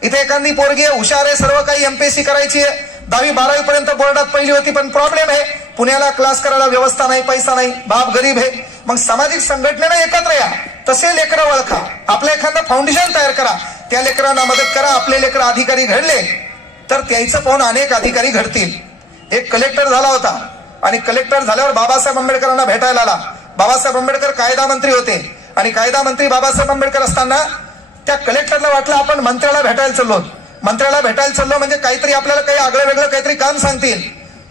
इथे एखादी पोरगी हुशार आहे, सर्व काही MPSC करायची आहे, 10वी 12वी पर्यंत बोर्डात पहिली होती, पण प्रॉब्लेम आहे पुण्याला क्लास करायला व्यवस्था नाही, पैसा नाही, बाप गरीब आहे. मग सामाजिक संघटनेनं एकत्र या, तसे लेकरं ओळखा, आपलं एखादं फाउंडेशन तयार करा, त्या लेकरांना मदत करा. आपले लेकर अधिकारी घडले तर त्याचं पाहून अनेक अधिकारी घडतील. एक कलेक्टर झाला होता आणि कलेक्टर झाल्यावर बाबासाहेब आंबेडकरांना भेटायला आला. बाबासाहेब आंबेडकर कायदा मंत्री होते आणि कायदा मंत्री बाबासाहेब आंबेडकर असताना त्या कलेक्टरला वाटलं आपण मंत्र्याला भेटायला चाललो. मंत्र्याला भेटायला चाललो म्हणजे काहीतरी आपल्याला काही आगळं वेगळं काहीतरी काम सांगतील.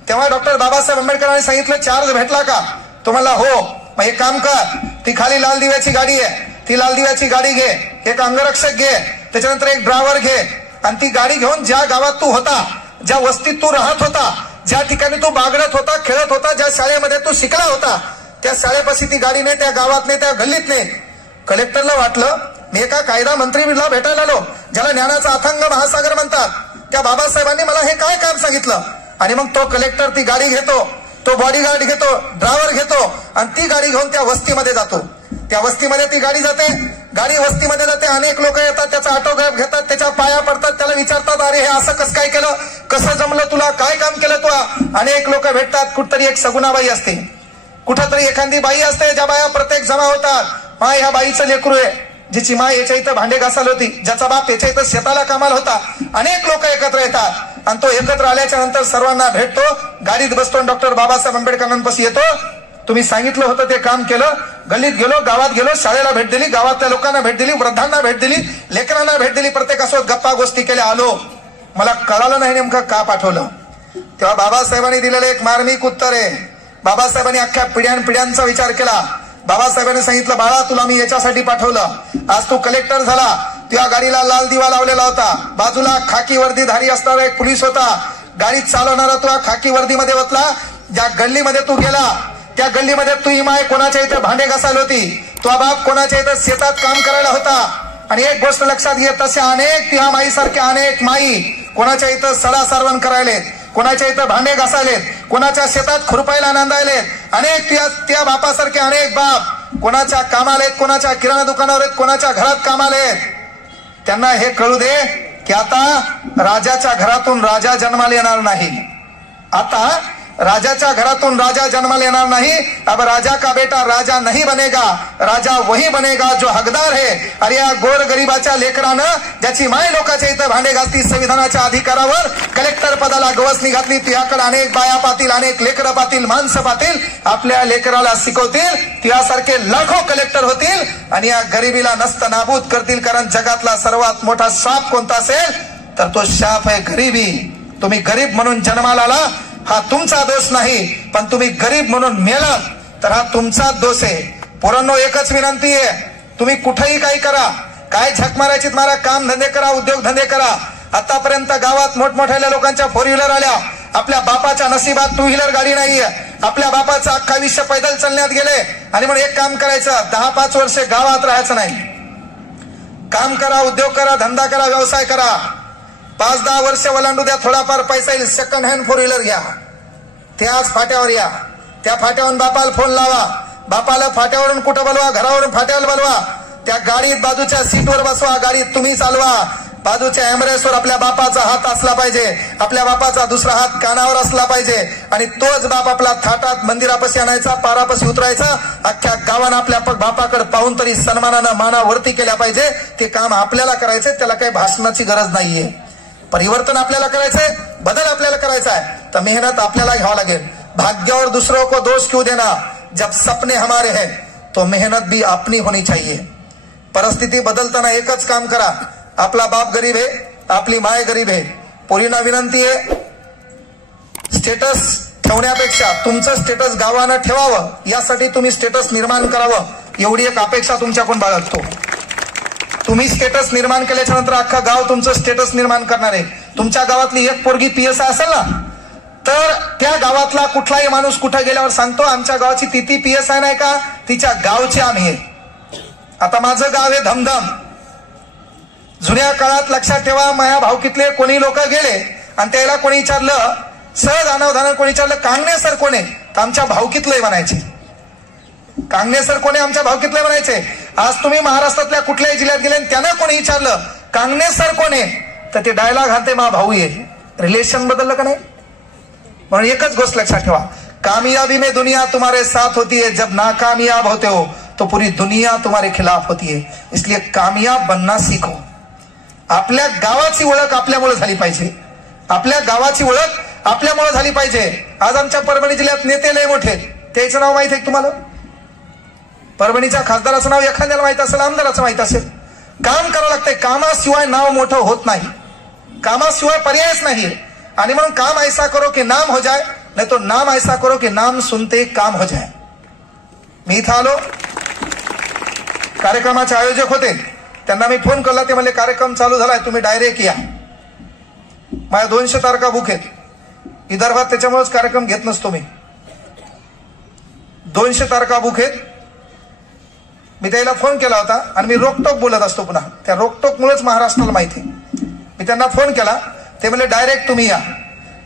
तेव्हा डॉक्टर बाबासाहेब आंबेडकरांनी सांगितलं, चार्ज भेटला का? तो म्हणला हो. मग एक काम कर, ती खाली लाल दिव्याची गाडी आहे, ती लाल दिव्याची गाडी घे, एक अंगरक्षक घे, त्याच्यानंतर एक ड्रायव्हर घे आणि ती गाडी घेऊन ज्या गावात तू होता, ज्या वस्तीत तू राहत होता, ज्या ठिकाणी तू बागडत होता, खेळत होता, ज्या शाळेमध्ये तू शिकला होता, त्या शाळेपाशी ती गाडी ने, त्या गावात ने, त्या गल्लीत ने. कलेक्टरला वाटलं मी एका कायदा मंत्रीला भेटायला आलो, ज्याला ज्ञानाचा अथांग महासागर म्हणतात, त्या बाबासाहेबांनी मला हे काय काम सांगितलं. आणि मग तो कलेक्टर ती गाडी घेतो, तो बॉडीगार्ड घेतो, ड्रायव्हर घेतो आणि ती गाडी घेऊन त्या वस्तीमध्ये जातो. त्या वस्तीमध्ये ती गाडी जाते, गाडी वस्तीमध्ये जाते, अनेक लोक येतात, त्याचा ऑटोग्राफ घेतात, त्याच्या पाया पडतात, त्याला विचारतात, अरे हे असं कसं काय केलं, कसं जमलं तुला, काय काम केलं तू. अनेक लोक भेटतात. कुठतरी एक सगुणाबाई असते, कुठंतरी एखादी बाई असते, ज्या बाया प्रत्येक जमा होतात. माय ह्या बाईचं लेकरू आहे, जिची माय याच्या इथं भांडे घासाल होती, ज्याचा बाप याच्या इथं शेताला कामाला होता. अनेक लोक एकत्र येतात आणि तो एकत्र आल्याच्या नंतर सर्वांना भेटतो, गाडीत बसतो, डॉक्टर बाबासाहेब आंबेडकरांपाशी येतो. तुम्ही सांगितलं होतं ते काम केलं, गल्लीत गेलो, गावात गेलो, शाळेला भेट दिली, गावातल्या लोकांना भेट दिली, वृद्धांना भेट दिली, लेकरांना भेट दिली, प्रत्येकासोबत गप्पा गोष्टी केल्या, आलो. मला कळालं नाही नेमकं का पाठवलं. तेव्हा बाबासाहेबांनी दिलेलं एक मार्मिक उत्तर आहे. बाबासाहेबांनी अख्ख्या पिढ्यांचा विचार केला. बाबासाहेबांनी सांगितलं, बाळा तुला मी याच्यासाठी पाठवलं, आज तू कलेक्टर झाला, त्या गाडीला लाल दिवा लावलेला होता, बाजूला खाकी वर्दीधारी असणारा एक पोलीस होता, गाडीत चालवणारा तुला खाकी वर्दीमध्ये बसला. ज्या गल्लीमध्ये तू गेला, त्या गल्लीमध्ये तुझी माय कोणाच्या इथे भांडे घासायला होती, तुझा बाप कोणाच्या इथं शेतात काम करायला होता. आणि एक गोष्ट लक्षात घे, तसे अनेक त्या माईसारख्या अनेक माई कोणाच्या इथं सडा सारवण करायलेत, कोणाच्या इथं भांडे घासायलेत, कोणाच्या शेतात खुरपायला नांदायलेत. अनेक त्या बापासारखे अनेक बाप कोणाच्या कामाला आहेत, कोणाच्या किराणा दुकानावर आहेत, कोणाच्या घरात कामाला आहेत. त्यांना हे कळू दे की आता राजाच्या घरातून राजा जन्माला येणार नाही. आता राजाच्या घरातून राजा जन्माला येणार नाही. अब राजा का बेटा राजा नहीं बनेगा, राजा वही बनेगा जो हकदार है. अरे या गोर गरीबाच्या लेकरानं ज्याची माय लोकांच्या इथं भांडे घातली, संविधानाच्या अधिकारावर कलेक्टर पदाला गवसणी घातली, तुझ्याकडे अनेक बाया पातील, अनेक लेकरं पातील, माणसं पातील, आपल्या लेकराला शिकवतील, तुझ्यासारखे लाखो कलेक्टर होतील आणि या गरिबीला नष्ट नाबूद करतील. कारण जगातला सर्वात मोठा शाप कोणता असेल तर तो शाप आहे गरिबी. तुम्ही गरीब म्हणून जन्माला आला हा तुमचा दोष नाही, पण तुम्ही गरीब म्हणून मेलात तर हा तुमचा दोष आहे. पोरांनो, एकच विनंती आहे, तुम्ही कुठेही काही करा, काय झक मारायची मारा, काम धंदे करा, उद्योग धंदे करा. आतापर्यंत गावात मोठमोठ्या लोकांच्या फोर व्हीलर आल्या, आपल्या बापाच्या नशिबात टू व्हीलर गाडी नाहीये. आपल्या बापाचं अख्खा आयुष्य पैदल चालण्यात गेले आणि म्हणून एक काम करायचं, 10-5 वर्षे गावात राहायचं नाही. काम करा, उद्योग करा, धंदा करा, व्यवसाय करा. 5-10 वर्ष ओलांडू द्या, थोडाफार पैसा येईल. सेकंड हँड फोर व्हीलर घ्या, त्याच फाट्यावर या, त्या फाट्यावरून बापाला फोन लावा, बापाला फाट्यावरून कुठं बोलवा, घरावरून फाट्यावर बोलवा, त्या गाडीत बाजूच्या सीटवर बसवा, गाडीत तुम्ही चालवा. बाजूच्या एम्ब्रेसवर आपल्या बापाचा हात असला पाहिजे, आपल्या बापाचा दुसरा हात कानावर असला पाहिजे आणि तोच बाप आपला थाटात मंदिरापाशी आणायचा, पारापाशी उतरायचा. अख्ख्या गावानं आपल्या बापाकडे पाहून तरी सन्मानानं मानावरती केल्या पाहिजे. ते काम आपल्याला करायचंय, त्याला काही भाषणाची गरज नाहीये. परिवर्तन आपल्याला करायचंय, बदल आपल्याला करायचा आहे तर मेहनत आपल्याला घ्यावं लागेल. भाग्यावर दूसरों को दोष क्यों देना, जब सपने हमारे हैं तो मेहनत भी अपनी होनी चाहिए. परिस्थिती बदलताना एकच काम करा, आपला बाप गरीब आहे, आपली माय गरीब आहे. पोरींना विनंती आहे, स्टेटस ठेवण्यापेक्षा तुमचं स्टेटस गावानं ठेवावं, यासाठी तुम्ही स्टेटस निर्माण करावं, एवढी एक अपेक्षा तुमच्याकडून बाळगतो. तुम्ही स्टेटस निर्माण केल्याच्या नंतर अख्खा गाव तुमचं स्टेटस निर्माण करणार आहे. तुमच्या गावातली एक पोरगी PSI असेल ना तर त्या गावातला कुठलाही माणूस कुठे गेल्यावर सांगतो, आमच्या गावाची ती PSI नाही का, तिच्या गावची आम्ही आहे. आता माझं गाव आहे धमधम. जुन्या काळात लक्षात ठेवा, माया भावकीतले कोणी लोक गेले आणि त्याला कोणी विचारलं, सहज अनावधानानं कोणी विचारलं कांगणे सर कोण आहे, तर आमच्या भावकीतलंय म्हणायचे. कांगणे सर कोणी आमच्या भावकीतले म्हणायचे. आज तुम्ही महाराष्ट्रातल्या कुठल्याही जिल्ह्यात गेले त्यांना कोणी विचारलं कांगणे सर कोण आहे, तर ते डायलॉग हाते मा भाऊ आहे. रिलेशन बदललं का नाही. म्हणून एकच गोष्ट लक्षात ठेवा, कामयाबी में दुनिया तुम्हारे साथ होती है, जब नाकामयाब होते हो तो पूरी दुनिया तुम्हारे खिलाफ होती है. इसलिए कामयाब बनना सीखो. आपल्या गावाची ओळख आपल्यामुळे झाली पाहिजे, आपल्या गावाची ओळख आपल्यामुळे झाली पाहिजे. आज आमच्या परभणी जिल्ह्यात नेते लय मोठे, त्याचं नाव माहित आहे तुम्हाला. परभणीच्या खासदाराचं नाव एखाद्याला माहित असेल, आमदाराचं माहित असेल. काम करावं लागतंय, कामाशिवाय नाव मोठं होत नाही, कामाशिवाय पर्यायच नाहीये. आणि म्हणून काम ऐसा करो की नाम हो जाए, नाही तो नाम ऐसा करो की नाम सुनते काम हो जाए. मी इथं आलो, कार्यक्रमाचे आयोजक होते, त्यांना मी फोन केला, ते म्हणले कार्यक्रम चालू झालाय, तुम्ही डायरेक्ट या. माझ्या 200 तारखा बुक आहेत विदर्भात, त्याच्यामुळेच कार्यक्रम घेत नसतो मी. 200 तारखा बुक आहेत. मी त्याला फोन केला होता आणि मी रोकटोक बोलत असतो, पुन्हा त्या रोकटोकमुळेच महाराष्ट्राला माहिती. मी त्यांना फोन केला, ते म्हणले डायरेक्ट तुम्ही या.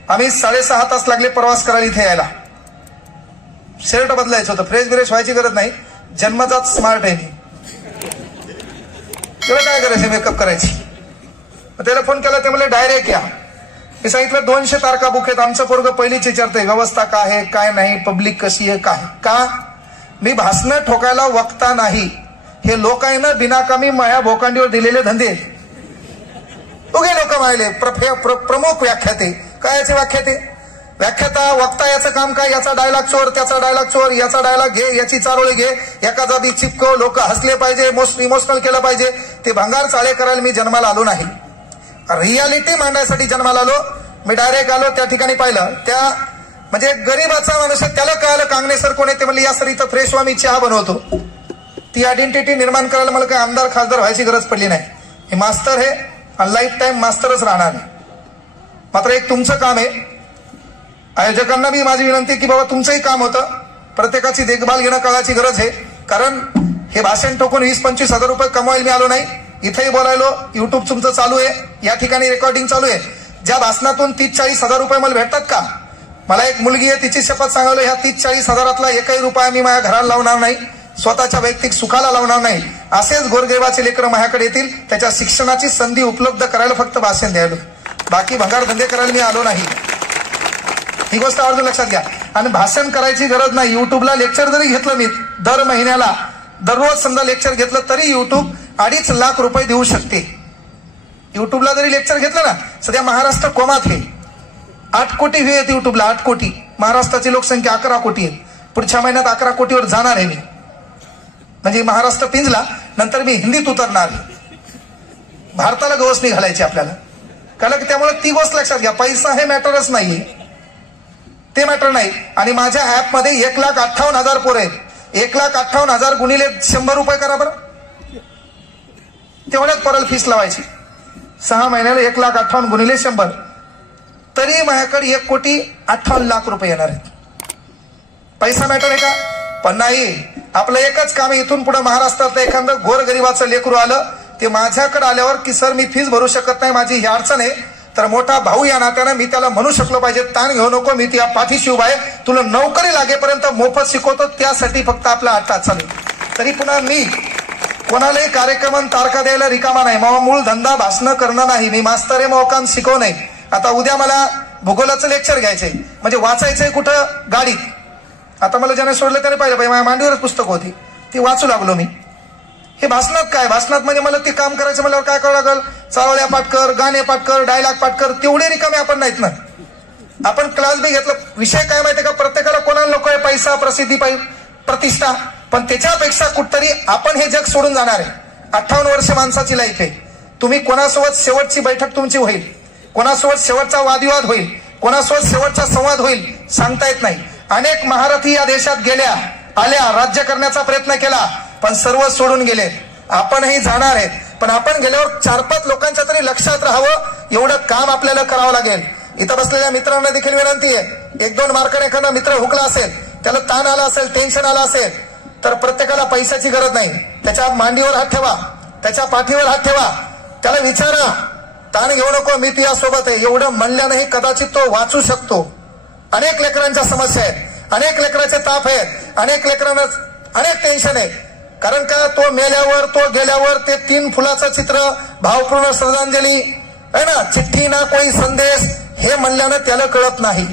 आम्ही 6.5 तास लागले प्रवास करायला इथे यायला. शर्ट बदलायचं होतं, फ्रेश ब्रेश व्हायची गरज नाही, जन्मजात स्मार्ट आहे मी. त्याला काय करायचं मेकअप करायची. त्याला फोन केला, ते म्हणले डायरेक्ट या. मी सांगितलं 200 तारखा बुक आहेत, आमचं पोरग पहिलीच विचारतंय व्यवस्था काय आहे काय नाही, पब्लिक कशी आहे काय. का मी भाषणं ठोकायला वक्ता नाही, हे लोक आहे ना बिनाकामी माया भोकांडीवर दिलेले धंदे. उगे लोक मायले प्रमुख व्याख्याते. काय याचे व्याख्याते, व्याख्याता वक्ता याचं काम काय, याचा डायलॉग चोर, त्याचा डायलॉग चोर, याचा डायलॉग घे, याची चारोळी घे, एका जागी चिपको, लोक हसले पाहिजे, इमोशनल केलं पाहिजे. ते भंगार चाळे करायला मी जन्माला आलो नाही, रियालिटी मांडण्यासाठी जन्माला आलो. मी डायरेक्ट आलो, त्या ठिकाणी पाहिलं, त्या म्हणजे गरीबाचा माणूस आहे, त्याला कळालं कांगणे सर कोण आहे. ते म्हणले या सर इथं फ्रेश व्हा, मी चहा बनवतो. ती आयडेंटिटी निर्माण करायला मला काही आमदार खासदार व्हायची गरज पडली नाही. हे मास्तर आहे आणि लाईफ टाईम मास्टरच राहणार आहे. मात्र एक तुमचं काम आहे, आयोजकांना मी माझी विनंती की बाबा तुमचंही काम होतं, प्रत्येकाची देखभाल घेणं काळाची गरज आहे. कारण हे भाषण टोकून 20-25 हजार रुपये कमवायला मी आलो नाही, इथेही बोलायलो. युट्यूब तुमचं चालू आहे, या ठिकाणी रेकॉर्डिंग चालू आहे. ज्या भाषणातून 30-40 हजार रुपये मला भेटतात का, मला एक मुलगी आहे, तिची शपथ सांगायला, ह्या 30-40 हजारातला एकही रुपया मी माझ्या घराला लावणार नाही, स्वतःच्या वैयक्तिक सुखाला लावणार नाही. असेच गोरगरिबाचे लेकरं माझ्याकडे येतील, त्याच्या शिक्षणाची संधी उपलब्ध करायला फक्त भाषण द्यायला, बाकी भंगार धंदे करायला मी आलो नाही. ही गोष्ट आवर्जून लक्षात घ्या. आणि भाषण करायची गरज नाही. युट्यूबला लेक्चर जरी घेतलं मी दर महिन्याला दररोज समजा लेक्चर घेतलं तरी युट्यूब 2.5 लाख रुपये देऊ शकते. युट्यूबला जरी लेक्चर घेतलं ना, सध्या महाराष्ट्र कोमात आहे. 8 कोटी व्ह्यू आहेत युट्यूबला, 8 कोटी. महाराष्ट्राची लोकसंख्या 11 कोटी आहे. पुढच्या महिन्यात 11 कोटीवर जाणार आहे मी. म्हणजे महाराष्ट्र पिंजला नंतर मी हिंदीत उतरणार. भारताला गवसणी घालायची आपल्याला. कारण की त्यामुळे ती गोष्ट लक्षात घ्या, पैसा हे मॅटरच नाही, ते मॅटर नाही. आणि माझ्या ऍपमध्ये 1,58,000 पोरं आहेत. 1,58,000 गुणिले 100 रुपये करा बरं. तेवढ्याच पोराला फीस लावायची. 6 महिन्याला 1,58,000 गुणिले 100, तरी माझ्याकडे 1,58,00,000 रुपये येणार आहेत. पैसा मॅटर आहे का? पण नाही. आपलं एकच काम आहे, इथून पुढे महाराष्ट्रातलं एखादं गोरगरिबाचं लेकरू आलं ते माझ्याकडे आल्यावर की सर मी फीस भरू शकत नाही, माझी ही अडचण आहे, तर मोठा भाऊ या नात्यानं मी त्याला म्हणू शकलो पाहिजे ताण घेऊ नको, मी त्या पाठीशी उभा आहे, तुला नोकरी लागेपर्यंत मोफत शिकवतो, त्यासाठी फक्त आपला 8 तास चालू. तरी पुन्हा मी कोणालाही कार्यक्रम तारखा द्यायला रिकामा नाही. मग मूळ धंदा भाषण करणं नाही. मी मास्तर आहे, मग काम शिकव नाही. आता उद्या मला भूगोलाचं लेक्चर घ्यायचंय, म्हणजे वाचायचंय कुठं? गाडीत. आता मला ज्याने सोडलं त्याने पाहिलं पाहिजे, माझ्या मांडीवरच पुस्तक होती, ती वाचू लागलो मी. हे भाषणात काय? भाषणात म्हणजे मला ते काम करायचं म्हणल्यावर काय करावं लागल? चावळ्या पाठ कर, गाणे पाठ कर, डायलॉग पाठ कर. तेवढे रिकामे आपण नाहीत ना. आपण क्लास बी घेतला. विषय काय माहितीये का? प्रत्येकाला कोणाला नको आहे पैसा, प्रसिद्धी, प्रतिष्ठा. पण त्याच्यापेक्षा कुठतरी आपण हे जग सोडून जाणार आहे. 58 वर्ष माणसाची लाईफ आहे. तुम्ही कोणासोबत शेवटची बैठक तुमची होईल, कोणासोबत शेवटचा वादविवाद होईल, कोणासोबत शेवटचा संवाद होईल, सांगता येत नाही. अनेक महारथी या देशात गेल्या, आल्या, राज्य करण्याचा प्रयत्न केला, पण सर्व सोडून गेले. आपणही जाणार आहेत, पण आपण गेल्यावर 4-5 लोकांच्या तरी लक्षात राहावं एवढं काम आपल्याला करावं लागेल. इथं बसलेल्या मित्रांना देखील विनंती आहे, 1-2 मार्काने एखादा मित्र हुकला असेल, त्याला ताण आला असेल, टेन्शन आला असेल, तर प्रत्येकाला पैशाची गरज नाही. त्याच्या मांडीवर हात ठेवा, त्याच्या पाठीवर हात ठेवा, त्याला विचारा ताण घेऊ नको, मी तुझ्यासोबत आहे. एवढं म्हणल्यानंही कदाचित तो वाचू शकतो. अनेक लेकरांच्या समस्या आहेत, अनेक लेकरांचे ताप आहेत, अनेक लेकरांना अनेक टेन्शन आहे. कारण का? तो मेल्यावर, तो गेल्यावर ते 3 फुलाचं चित्र, भावपूर्ण श्रद्धांजली आहे ना, चिठ्ठी ना कोई संदेश, हे म्हणल्यानं त्याला कळत नाही.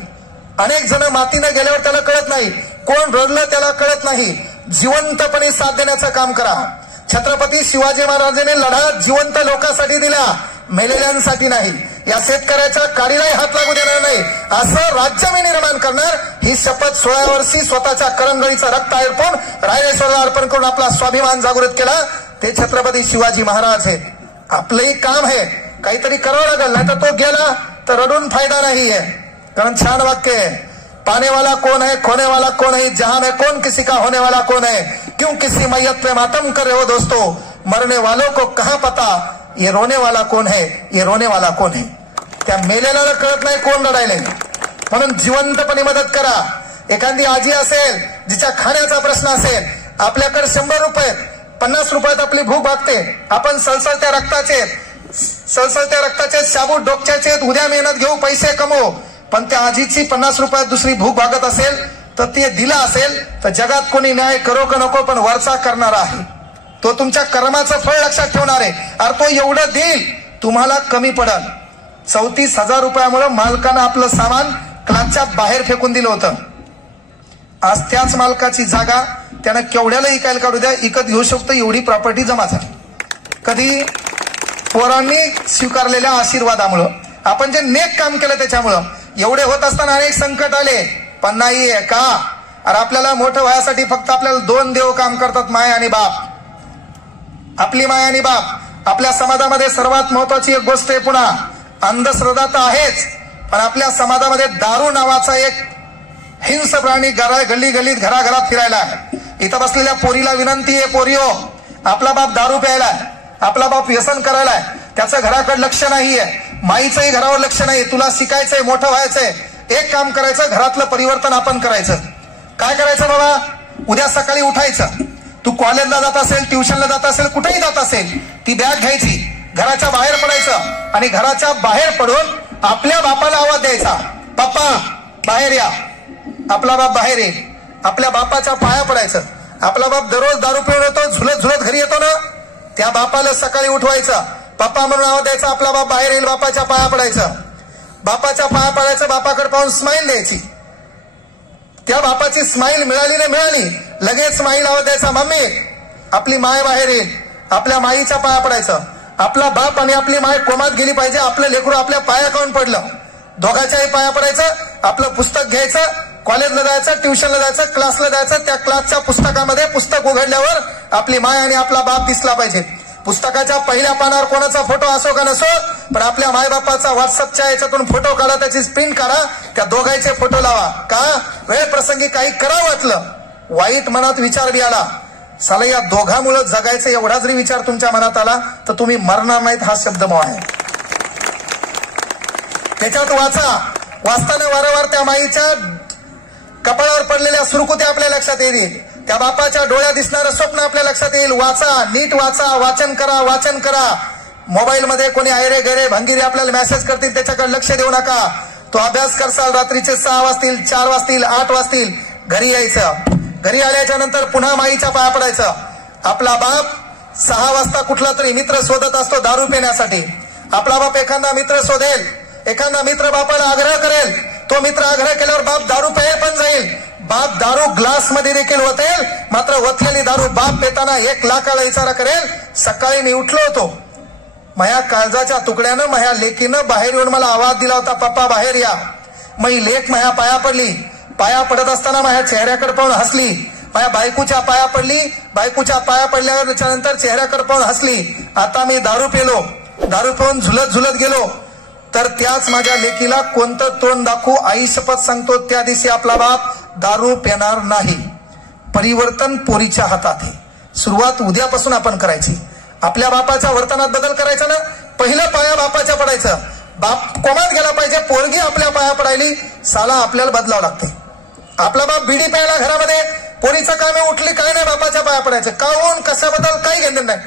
अनेक जण मातीनं गेल्यावर त्याला कळत नाही, कोण रडलं त्याला कळत नाही. जिवंतपणे साथ देण्याचं काम करा. छत्रपती शिवाजी महाराजांनी लढा जिवंत लोकांसाठी दिला, मेलेल्यांसाठी नाही. या शेतकऱ्याच्या काडीलाही हात लागू देणार नाही, असं राज्य मी निर्माण करणार, ही शपथ 16 वर्षी स्वतःच्या करंगळीचं रक्त अर्पण, रायरेश्वरला अर्पण करून आपला स्वाभिमान जागृत केला. ते छत्रपती शिवाजी महाराज आहेत. आपलंही काम आहे, काहीतरी करावं लागेल, नाही तर तो गेला तर रडून फायदा नाहीये. कारण छान वाक्य आहे, पाने वाला कौन है, खोने वाला कौन है, जहां में कौन किसी का होने वाला कौन है, क्यों किसी मैयत पे मातम कर रहे हो दोस्तों, मरने वालों को कहां पता, ये रोने वाला कौन है, ये रोने वाला कौन है. त्या मेलेला कळत नाही कोण रडायले. म्हणून जिवंतपणे मदत करा. एखादी आजी असेल जिच्या खाण्याचा प्रश्न असेल, आपल्याकडे 100 रुपये 50 रुपयात आपली भूक भागते. आपण सळसळत्या रक्ताचे शाबू डोक्याचे, उद्या मेहनत घेऊ, पैसे कमवू, पण त्या आजीची 50 रुपयात दुसरी भूक भागत असेल तर ते दिला असेल तर जगात कोणी न्याय करो का नको, पण वरचा करणारा आहे. तो तुमच्या कर्माचं फळ लक्षात ठेवणार आहे. अरे तो एवढं देईल, तुम्हाला कमी पडल. 34,000 रुपयामुळे मालकानं आपलं सामान क्लासच्या बाहेर फेकून दिलं होतं. आज त्याच मालकाची जागा त्यानं केवढ्याला इकायला काढू द्या, इकत घेऊ शकतो एवढी प्रॉपर्टी जमा झाली. कधी? पोरांनी स्वीकारलेल्या आशीर्वादामुळं, आपण जे नेक काम केलं त्याच्यामुळं. एवढे होत असताना अनेक संकट आले, पण नाहीये का? अरे आपल्याला मोठं व्हायसाठी फक्त आपल्याला 2 देव काम करतात, माय आणि बाप. आपली माय आणि बाप. आपल्या समाजामध्ये सर्वात महत्वाची एक गोष्ट आहे. पुन्हा अंधश्रद्धा तर आहेच, पण आपल्या समाजामध्ये दारू नावाचा एक हिंस प्राणी गल्ली गल्लीत घराघरात फिरायला आहे. इथं बसलेल्या पोरीला विनंती आहे, पोरियो, आपला बाप दारू प्यायलाय, आपला बाप व्यसन करायलाय, त्याचं घराकडे लक्ष नाहीये, माईचंही घरावर लक्ष नाही. तुला शिकायचंय, मोठं व्हायचंय, एक काम करायचं, घरातलं परिवर्तन आपण करायचं. काय करायचं बाबा? उद्या सकाळी उठायचं, तू कॉलेजला जात असेल, ट्युशनला जात असेल, कुठेही जात असेल, ती बॅग घ्यायची, घराच्या बाहेर पडायचं आणि घराच्या बाहेर पडून आपल्या बापाला आवाज द्यायचा, पप्पा बाहेर या. आपला बाप बाहेर येईल, आपल्या बापाच्या पाया पडायचं. आपला बाप दररोज दारू पिऊन येतो, झुलत झुलत घरी येतो ना, त्या बापाला सकाळी उठवायचं, पप्पा म्हणून आवाज द्यायचा, आपला बाप बाहेर येईल, बापाच्या पाया पडायचं. बापाच्या पाया पडायचं, बापाकडे पाहून स्माईल द्यायची. त्या बापाची स्माईल मिळाली नाही मिळाली, लगेच स्माईल आवाज द्यायचा, मम्मी आपली माय बाहेर येईल, आपल्या माईच्या पाया पडायचं. आपला बाप आणि आपली माय कोमात गेली पाहिजे, आपलं लेकरू आपल्या पाया काऊन पडलं, दोघांच्याही पाया पडायचं. आपलं पुस्तक घ्यायचं, कॉलेजला जायचं, ट्युशनला जायचं, क्लासला जायचं. त्या क्लासच्या पुस्तकामध्ये पुस्तक उघडल्यावर आपली माय आणि आपला बाप दिसला पाहिजे. पुस्तकाच्या पहिल्या पानावर कोणाचा फोटो असो का नसो, पण आपल्या मायबापाचा व्हॉट्सअपच्या याच्यातून फोटो काढा, त्याची स्पिन काढा, त्या दोघांचे फोटो लावा. का वेळ प्रसंगी काही करावं वाटलं, वाईट मनात विचार बी आला, साला या दोघांमुळे जगायचं एवढा जरी विचार तुमच्या मनात आला तर तुम्ही मरणार नाहीत. हा शब्द मग आहे. त्याच्यात वाचताना वारंवार त्या माईच्या कपाळावर पडलेल्या सुरकुत्या आपल्या लक्षात येईल, त्या बापाच्या डोळ्यात दिसणारं स्वप्न आपल्या लक्षात येईल. वाचा, नीट वाचा, वाचन करा, वाचन करा. मोबाईल मध्ये कोणी आयरे गैरे भंगिरे आपल्याला मेसेज करतील त्याच्याकडे लक्ष देऊ नका. तो अभ्यास करसाल, रात्रीचे 6 वाजतील, 4 वाजतील, 8 वाजतील, घरी यायचं. घरी आल्याच्या नंतर पुन्हा माईच्या पाया पडायचं. आपला बाप 6 वाजता कुठला तरी मित्र शोधत असतो दारू पिण्यासाठी. आपला बाप एखादा मित्र शोधेल, एखादा मित्र बापाला आग्रह करेल, तो मित्र आग्रह केल्यावर बाप दारू प्यायला पण जाईल. बाप दारू ग्लास मध्ये देखील ओतेल, मात्र ओतलेली दारू बाप पेताना 1 लाखाला इशारा करेल. सकाळी मी उठलो होतो, माझ्या काळजाच्या तुकड्यानं माझ्या लेकीनं बाहेर येऊन मला आवाज दिला होता, पप्पा बाहेर या. मी लेक माझ्या पाया पडली. पाया पडत असताना माझ्या चेहऱ्याकडे पाहून हसली. माझ्या बायकोच्या पाया पडली. बायकोच्या पाया पडल्यावर नंतर चेहऱ्याकडे पाहून हसली. आता मी दारू पेलो, दारू पिऊन झुलत झुलत गेलो तर त्याच माझ्या लेकीला कोणतं तोंड दाखवू, आई शपथ सांगतो त्या दिवशी आपला बाप दारू पिणार नाही. परिवर्तन पोरीच्या हातात आहे. सुरुवात उद्यापासून आपण करायची. आपल्या बापाच्या वर्तनात बदल करायचा ना. पहिलं पाया बापाच्या पडायचं. बाप कोमात गेला पाहिजे, पोरगी आपल्या पाया पडायली, साला आपल्याला बदलावं लागते. आपला बाप बिडी प्यायला घरामध्ये, पोरीचं काम उठली काय नाही, बापाच्या पाया पडायचं. काहून कशाबद्दल काही घेणं नाही.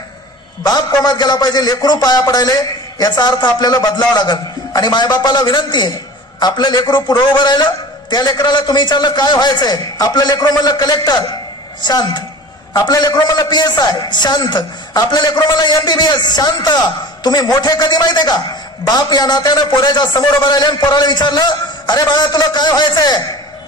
बाप कोमात गेला पाहिजे, लेकरू पाया पडायले, याचा अर्थ आपल्याला बदलावं लागल. आणि मायबापाला विनंती आहे, आपलं लेकरू पुढे उभं राहिलं, त्या लेकराला तुम्ही विचारलं काय व्हायचंय, आपलं लेकरू म्हणलं कलेक्टर, शांत. आपलं लेकरू म्हणलं PSI, शांत. आपलं लेकरू म्हणलं MBBS, शांत. तुम्ही मोठे कधी माहितीये का, बाप या नात्यानं पोराच्या समोर उभं राहिले आणि पोराला विचारलं अरे बाळा तुला काय व्हायचंय,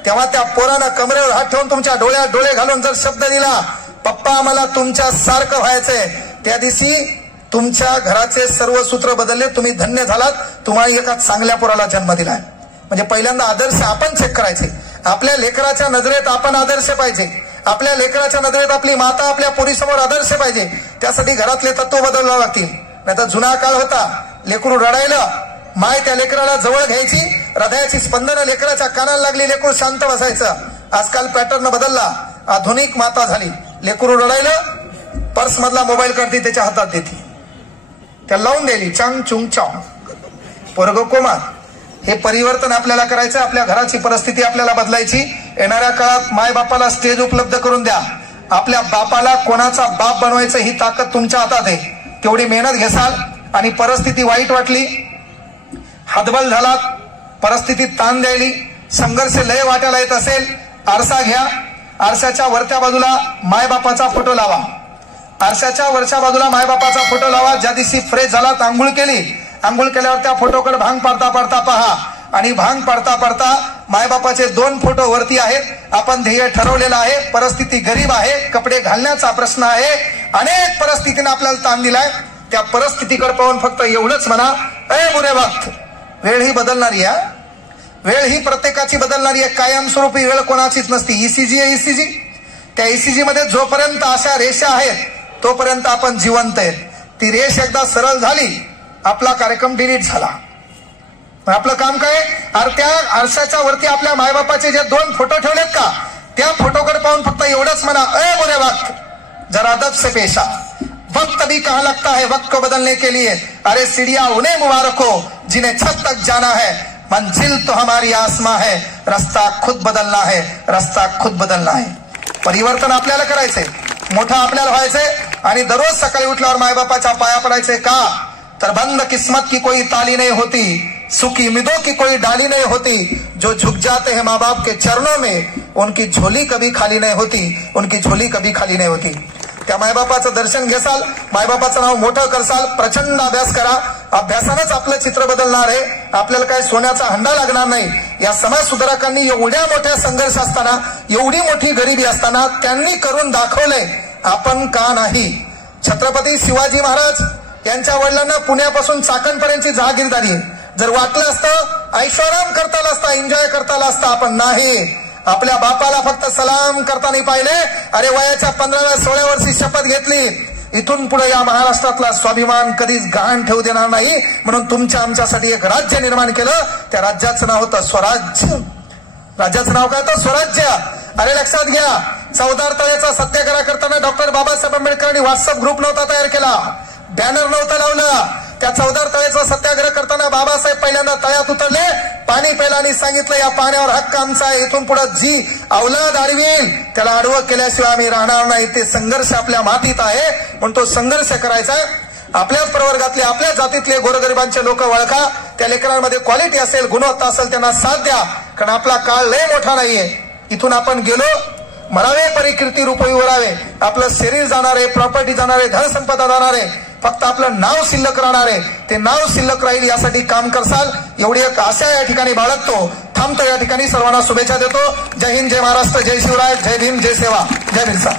तेव्हा त्या पोरानं कमरेवर हात ठेवून तुमच्या डोळ्यात डोळे घालून जर शब्द दिला पप्पा मला तुमच्या सारखं व्हायचंय, त्या दिवशी तुमच्या घराचे सर्व सूत्र बदलले, तुम्ही धन्य झालात, तुम्हाला एका चांगल्या पोराला जन्म दिलाय. म्हणजे पहिल्यांदा आदर्श आपण चेक करायचे. आपल्या लेकराच्या नजरेत आपण आदर्श पाहिजे. आपल्या लेकराच्या नजरेत आपली माता आपल्या पोरीसमोर आदर्श पाहिजे. त्यासाठी घरातले तत्व बदलावं लागतील. नाही तर जुना काळ होता, लेकरू रडायला, माय त्या लेकराला जवळ घ्यायची, हृदयाची स्पंदनं लेकराच्या कानाला लागली, लेकरू शांत बसायचं. आजकाल पॅटर्न बदलला, आधुनिक माता झाली. लेकरू रडायलं, पर्स मधला मोबाईल काढते त्याच्या हातात देते, त्या लावून द्यायली, चांग चुंग चांग, पोरग कोमात. हे परिवर्तन आपल्याला करायचं. आपल्या घराची परिस्थिती आपल्याला बदलायची. येणाऱ्या काळात माय बापाला स्टेज उपलब्ध करून द्या. आपल्या बापाला कोणाचा बाप बनवायचं ही ताकद तुमच्या हातात आहे. तेवढी मेहनत घेसाल. आणि परिस्थिती वाईट वाटली, हातबल झालात, परिस्थितीत ताण द्यायली, संघर्ष लय वाटायला येत असेल, आरसा घ्या. आरशाच्या वरच्या बाजूला मायबापाचा फोटो लावा. आरशाच्या वरच्या बाजूला मायबापाचा फोटो लावा. ज्या दिवशी फ्रेश झालात, आंघोळ केली, आंघोळ केल्यावर त्या फोटोकडे भांग पाडता पाडता पहा. आणि भांग पाडता पाडता मायबापाचे 2 फोटो वरती आहेत. आपण ध्येय ठरवलेलं आहे. परिस्थिती गरीब आहे, कपडे घालण्याचा प्रश्न आहे, अनेक परिस्थितीने आपल्याला ताण दिलाय. त्या परिस्थितीकडे पाहून फक्त एवढंच म्हणा, ए बुरे वक्त. वेळ ही बदलणारी आहे. वेळ ही प्रत्येकाची बदलणारी आहे. कायमस्वरूपी वेळ कोणाचीच नसती. ECG आहे, ECG. त्या ECG मध्ये जोपर्यंत अशा रेषा आहेत तोपर्यंत आपण जिवंत आहेत. ती रेष एकदा सरळ झाली, आपला कार्यक्रम डिलीट झाला. आपलं काम काय, त्या आरशाच्या वरती आपल्या मायबापाचे जे 2 फोटो ठेवलेत का, त्या फोटोकडे पाहून फक्त एवढंच म्हणा, ए बुरे वक्त, जरा अदब से पेशा. वक्त भी कहां लगता है वक्त को बदलने के लिए. अरे सीढ़ियां उन्हें मुबारक हो जिन्हें छत तक जाना है. मंजिल तो हमारी आसमां है, रस्ता खुद बदलना है, रस्ता खुद बदलना है. परिवर्तन आपल्याला करायचंय, मोठा आपल्याला व्हायचंय. आणि दररोज सकाळी उठल्यावर मायबापाच्या पाया पडायचंय. का तर बंद किस्मत की कोई ताली नहीं होती, सुखी उम्मीदों की कोई डाली नहीं होती. जो झुक जाते हैं माँ बाप के चरणों में, उनकी झोली कभी खाली नहीं होती, उनकी झोली कभी खाली नहीं होती. त्या मायबापाचं दर्शन घेसाल, मायबापाचं नाव मोठं करसाल, प्रचंड अभ्यास करा. अभ्यासानंच आपलं चित्र बदलणार आहे. आपल्याला काय सोन्याचा हंडा लागणार नाही. या समाज सुधारकांनी एवढ्या मोठ्या संघर्ष असताना, एवढी मोठी गरिबी असताना त्यांनी करून दाखवलंय. आपण का नाही? छत्रपती शिवाजी महाराज यांच्या वडिलांना पुण्यापासून चाकणपर्यंतची जहागीरदारी जर वाटलं असतं, ऐशोआराम करता आला असता, एन्जॉय करता आला असता. आपण नाही. आपल्या बापाला फक्त सलाम करताना पाहिले. अरे वयाच्या 15व्या-16व्या वर्षी शपथ घेतली, इथून पुढे या महाराष्ट्रातला स्वाभिमान कधीच गहाण ठेवू देणार नाही, म्हणून तुमच्या आमच्यासाठी एक राज्य निर्माण केलं. त्या राज्याचं नाव होतं स्वराज्य. राज्याचं नाव काय होतं? स्वराज्य. अरे लक्षात घ्या, चौदार तळ्याचा सत्याग्रह करताना डॉक्टर बाबासाहेब आंबेडकरांनी व्हॉट्सअप ग्रुप नव्हता तयार केला, बॅनर नव्हतं लावलं. त्या चौदार तळ्याचा सत्याग्रह करताना बाबासाहेब पहिल्यांदा तळ्यात उतरले, पाणी प्यायला आणि सांगितलं या पाण्यावर हक्क आमचा आहे, इथून पुढे जी अवलाद आडवील त्याला आडवं केल्याशिवाय आम्ही राहणार नाही. ते संघर्ष आपल्या मातीत आहे, म्हणून तो संघर्ष करायचा. आपल्याच प्रवर्गातले, आपल्याच जातीतले गोरगरिबांचे लोक ओळखा. त्या लेकरांमध्ये क्वालिटी असेल, गुणवत्ता असेल, त्यांना साथ द्या. कारण आपला काळ लय मोठा नाहीये. इथून आपण गेलो, मरावे परिकीर्ती रूपी उरावे. आपलं शरीर जाणार आहे, प्रॉपर्टी जाणार आहे, धनसंपदा जाणार आहे, फक्त आपलं नाव शिल्लक राहणार आहे. ते नाव शिल्लक राहील यासाठी काम करसाल, एवढी एक आशा या ठिकाणी बाळगतो. थांबतो या ठिकाणी. सर्वांना शुभेच्छा देतो. जय हिंद, जय महाराष्ट्र, जय शिवराय, जय भीम, जय सेवा, जय बिरसा.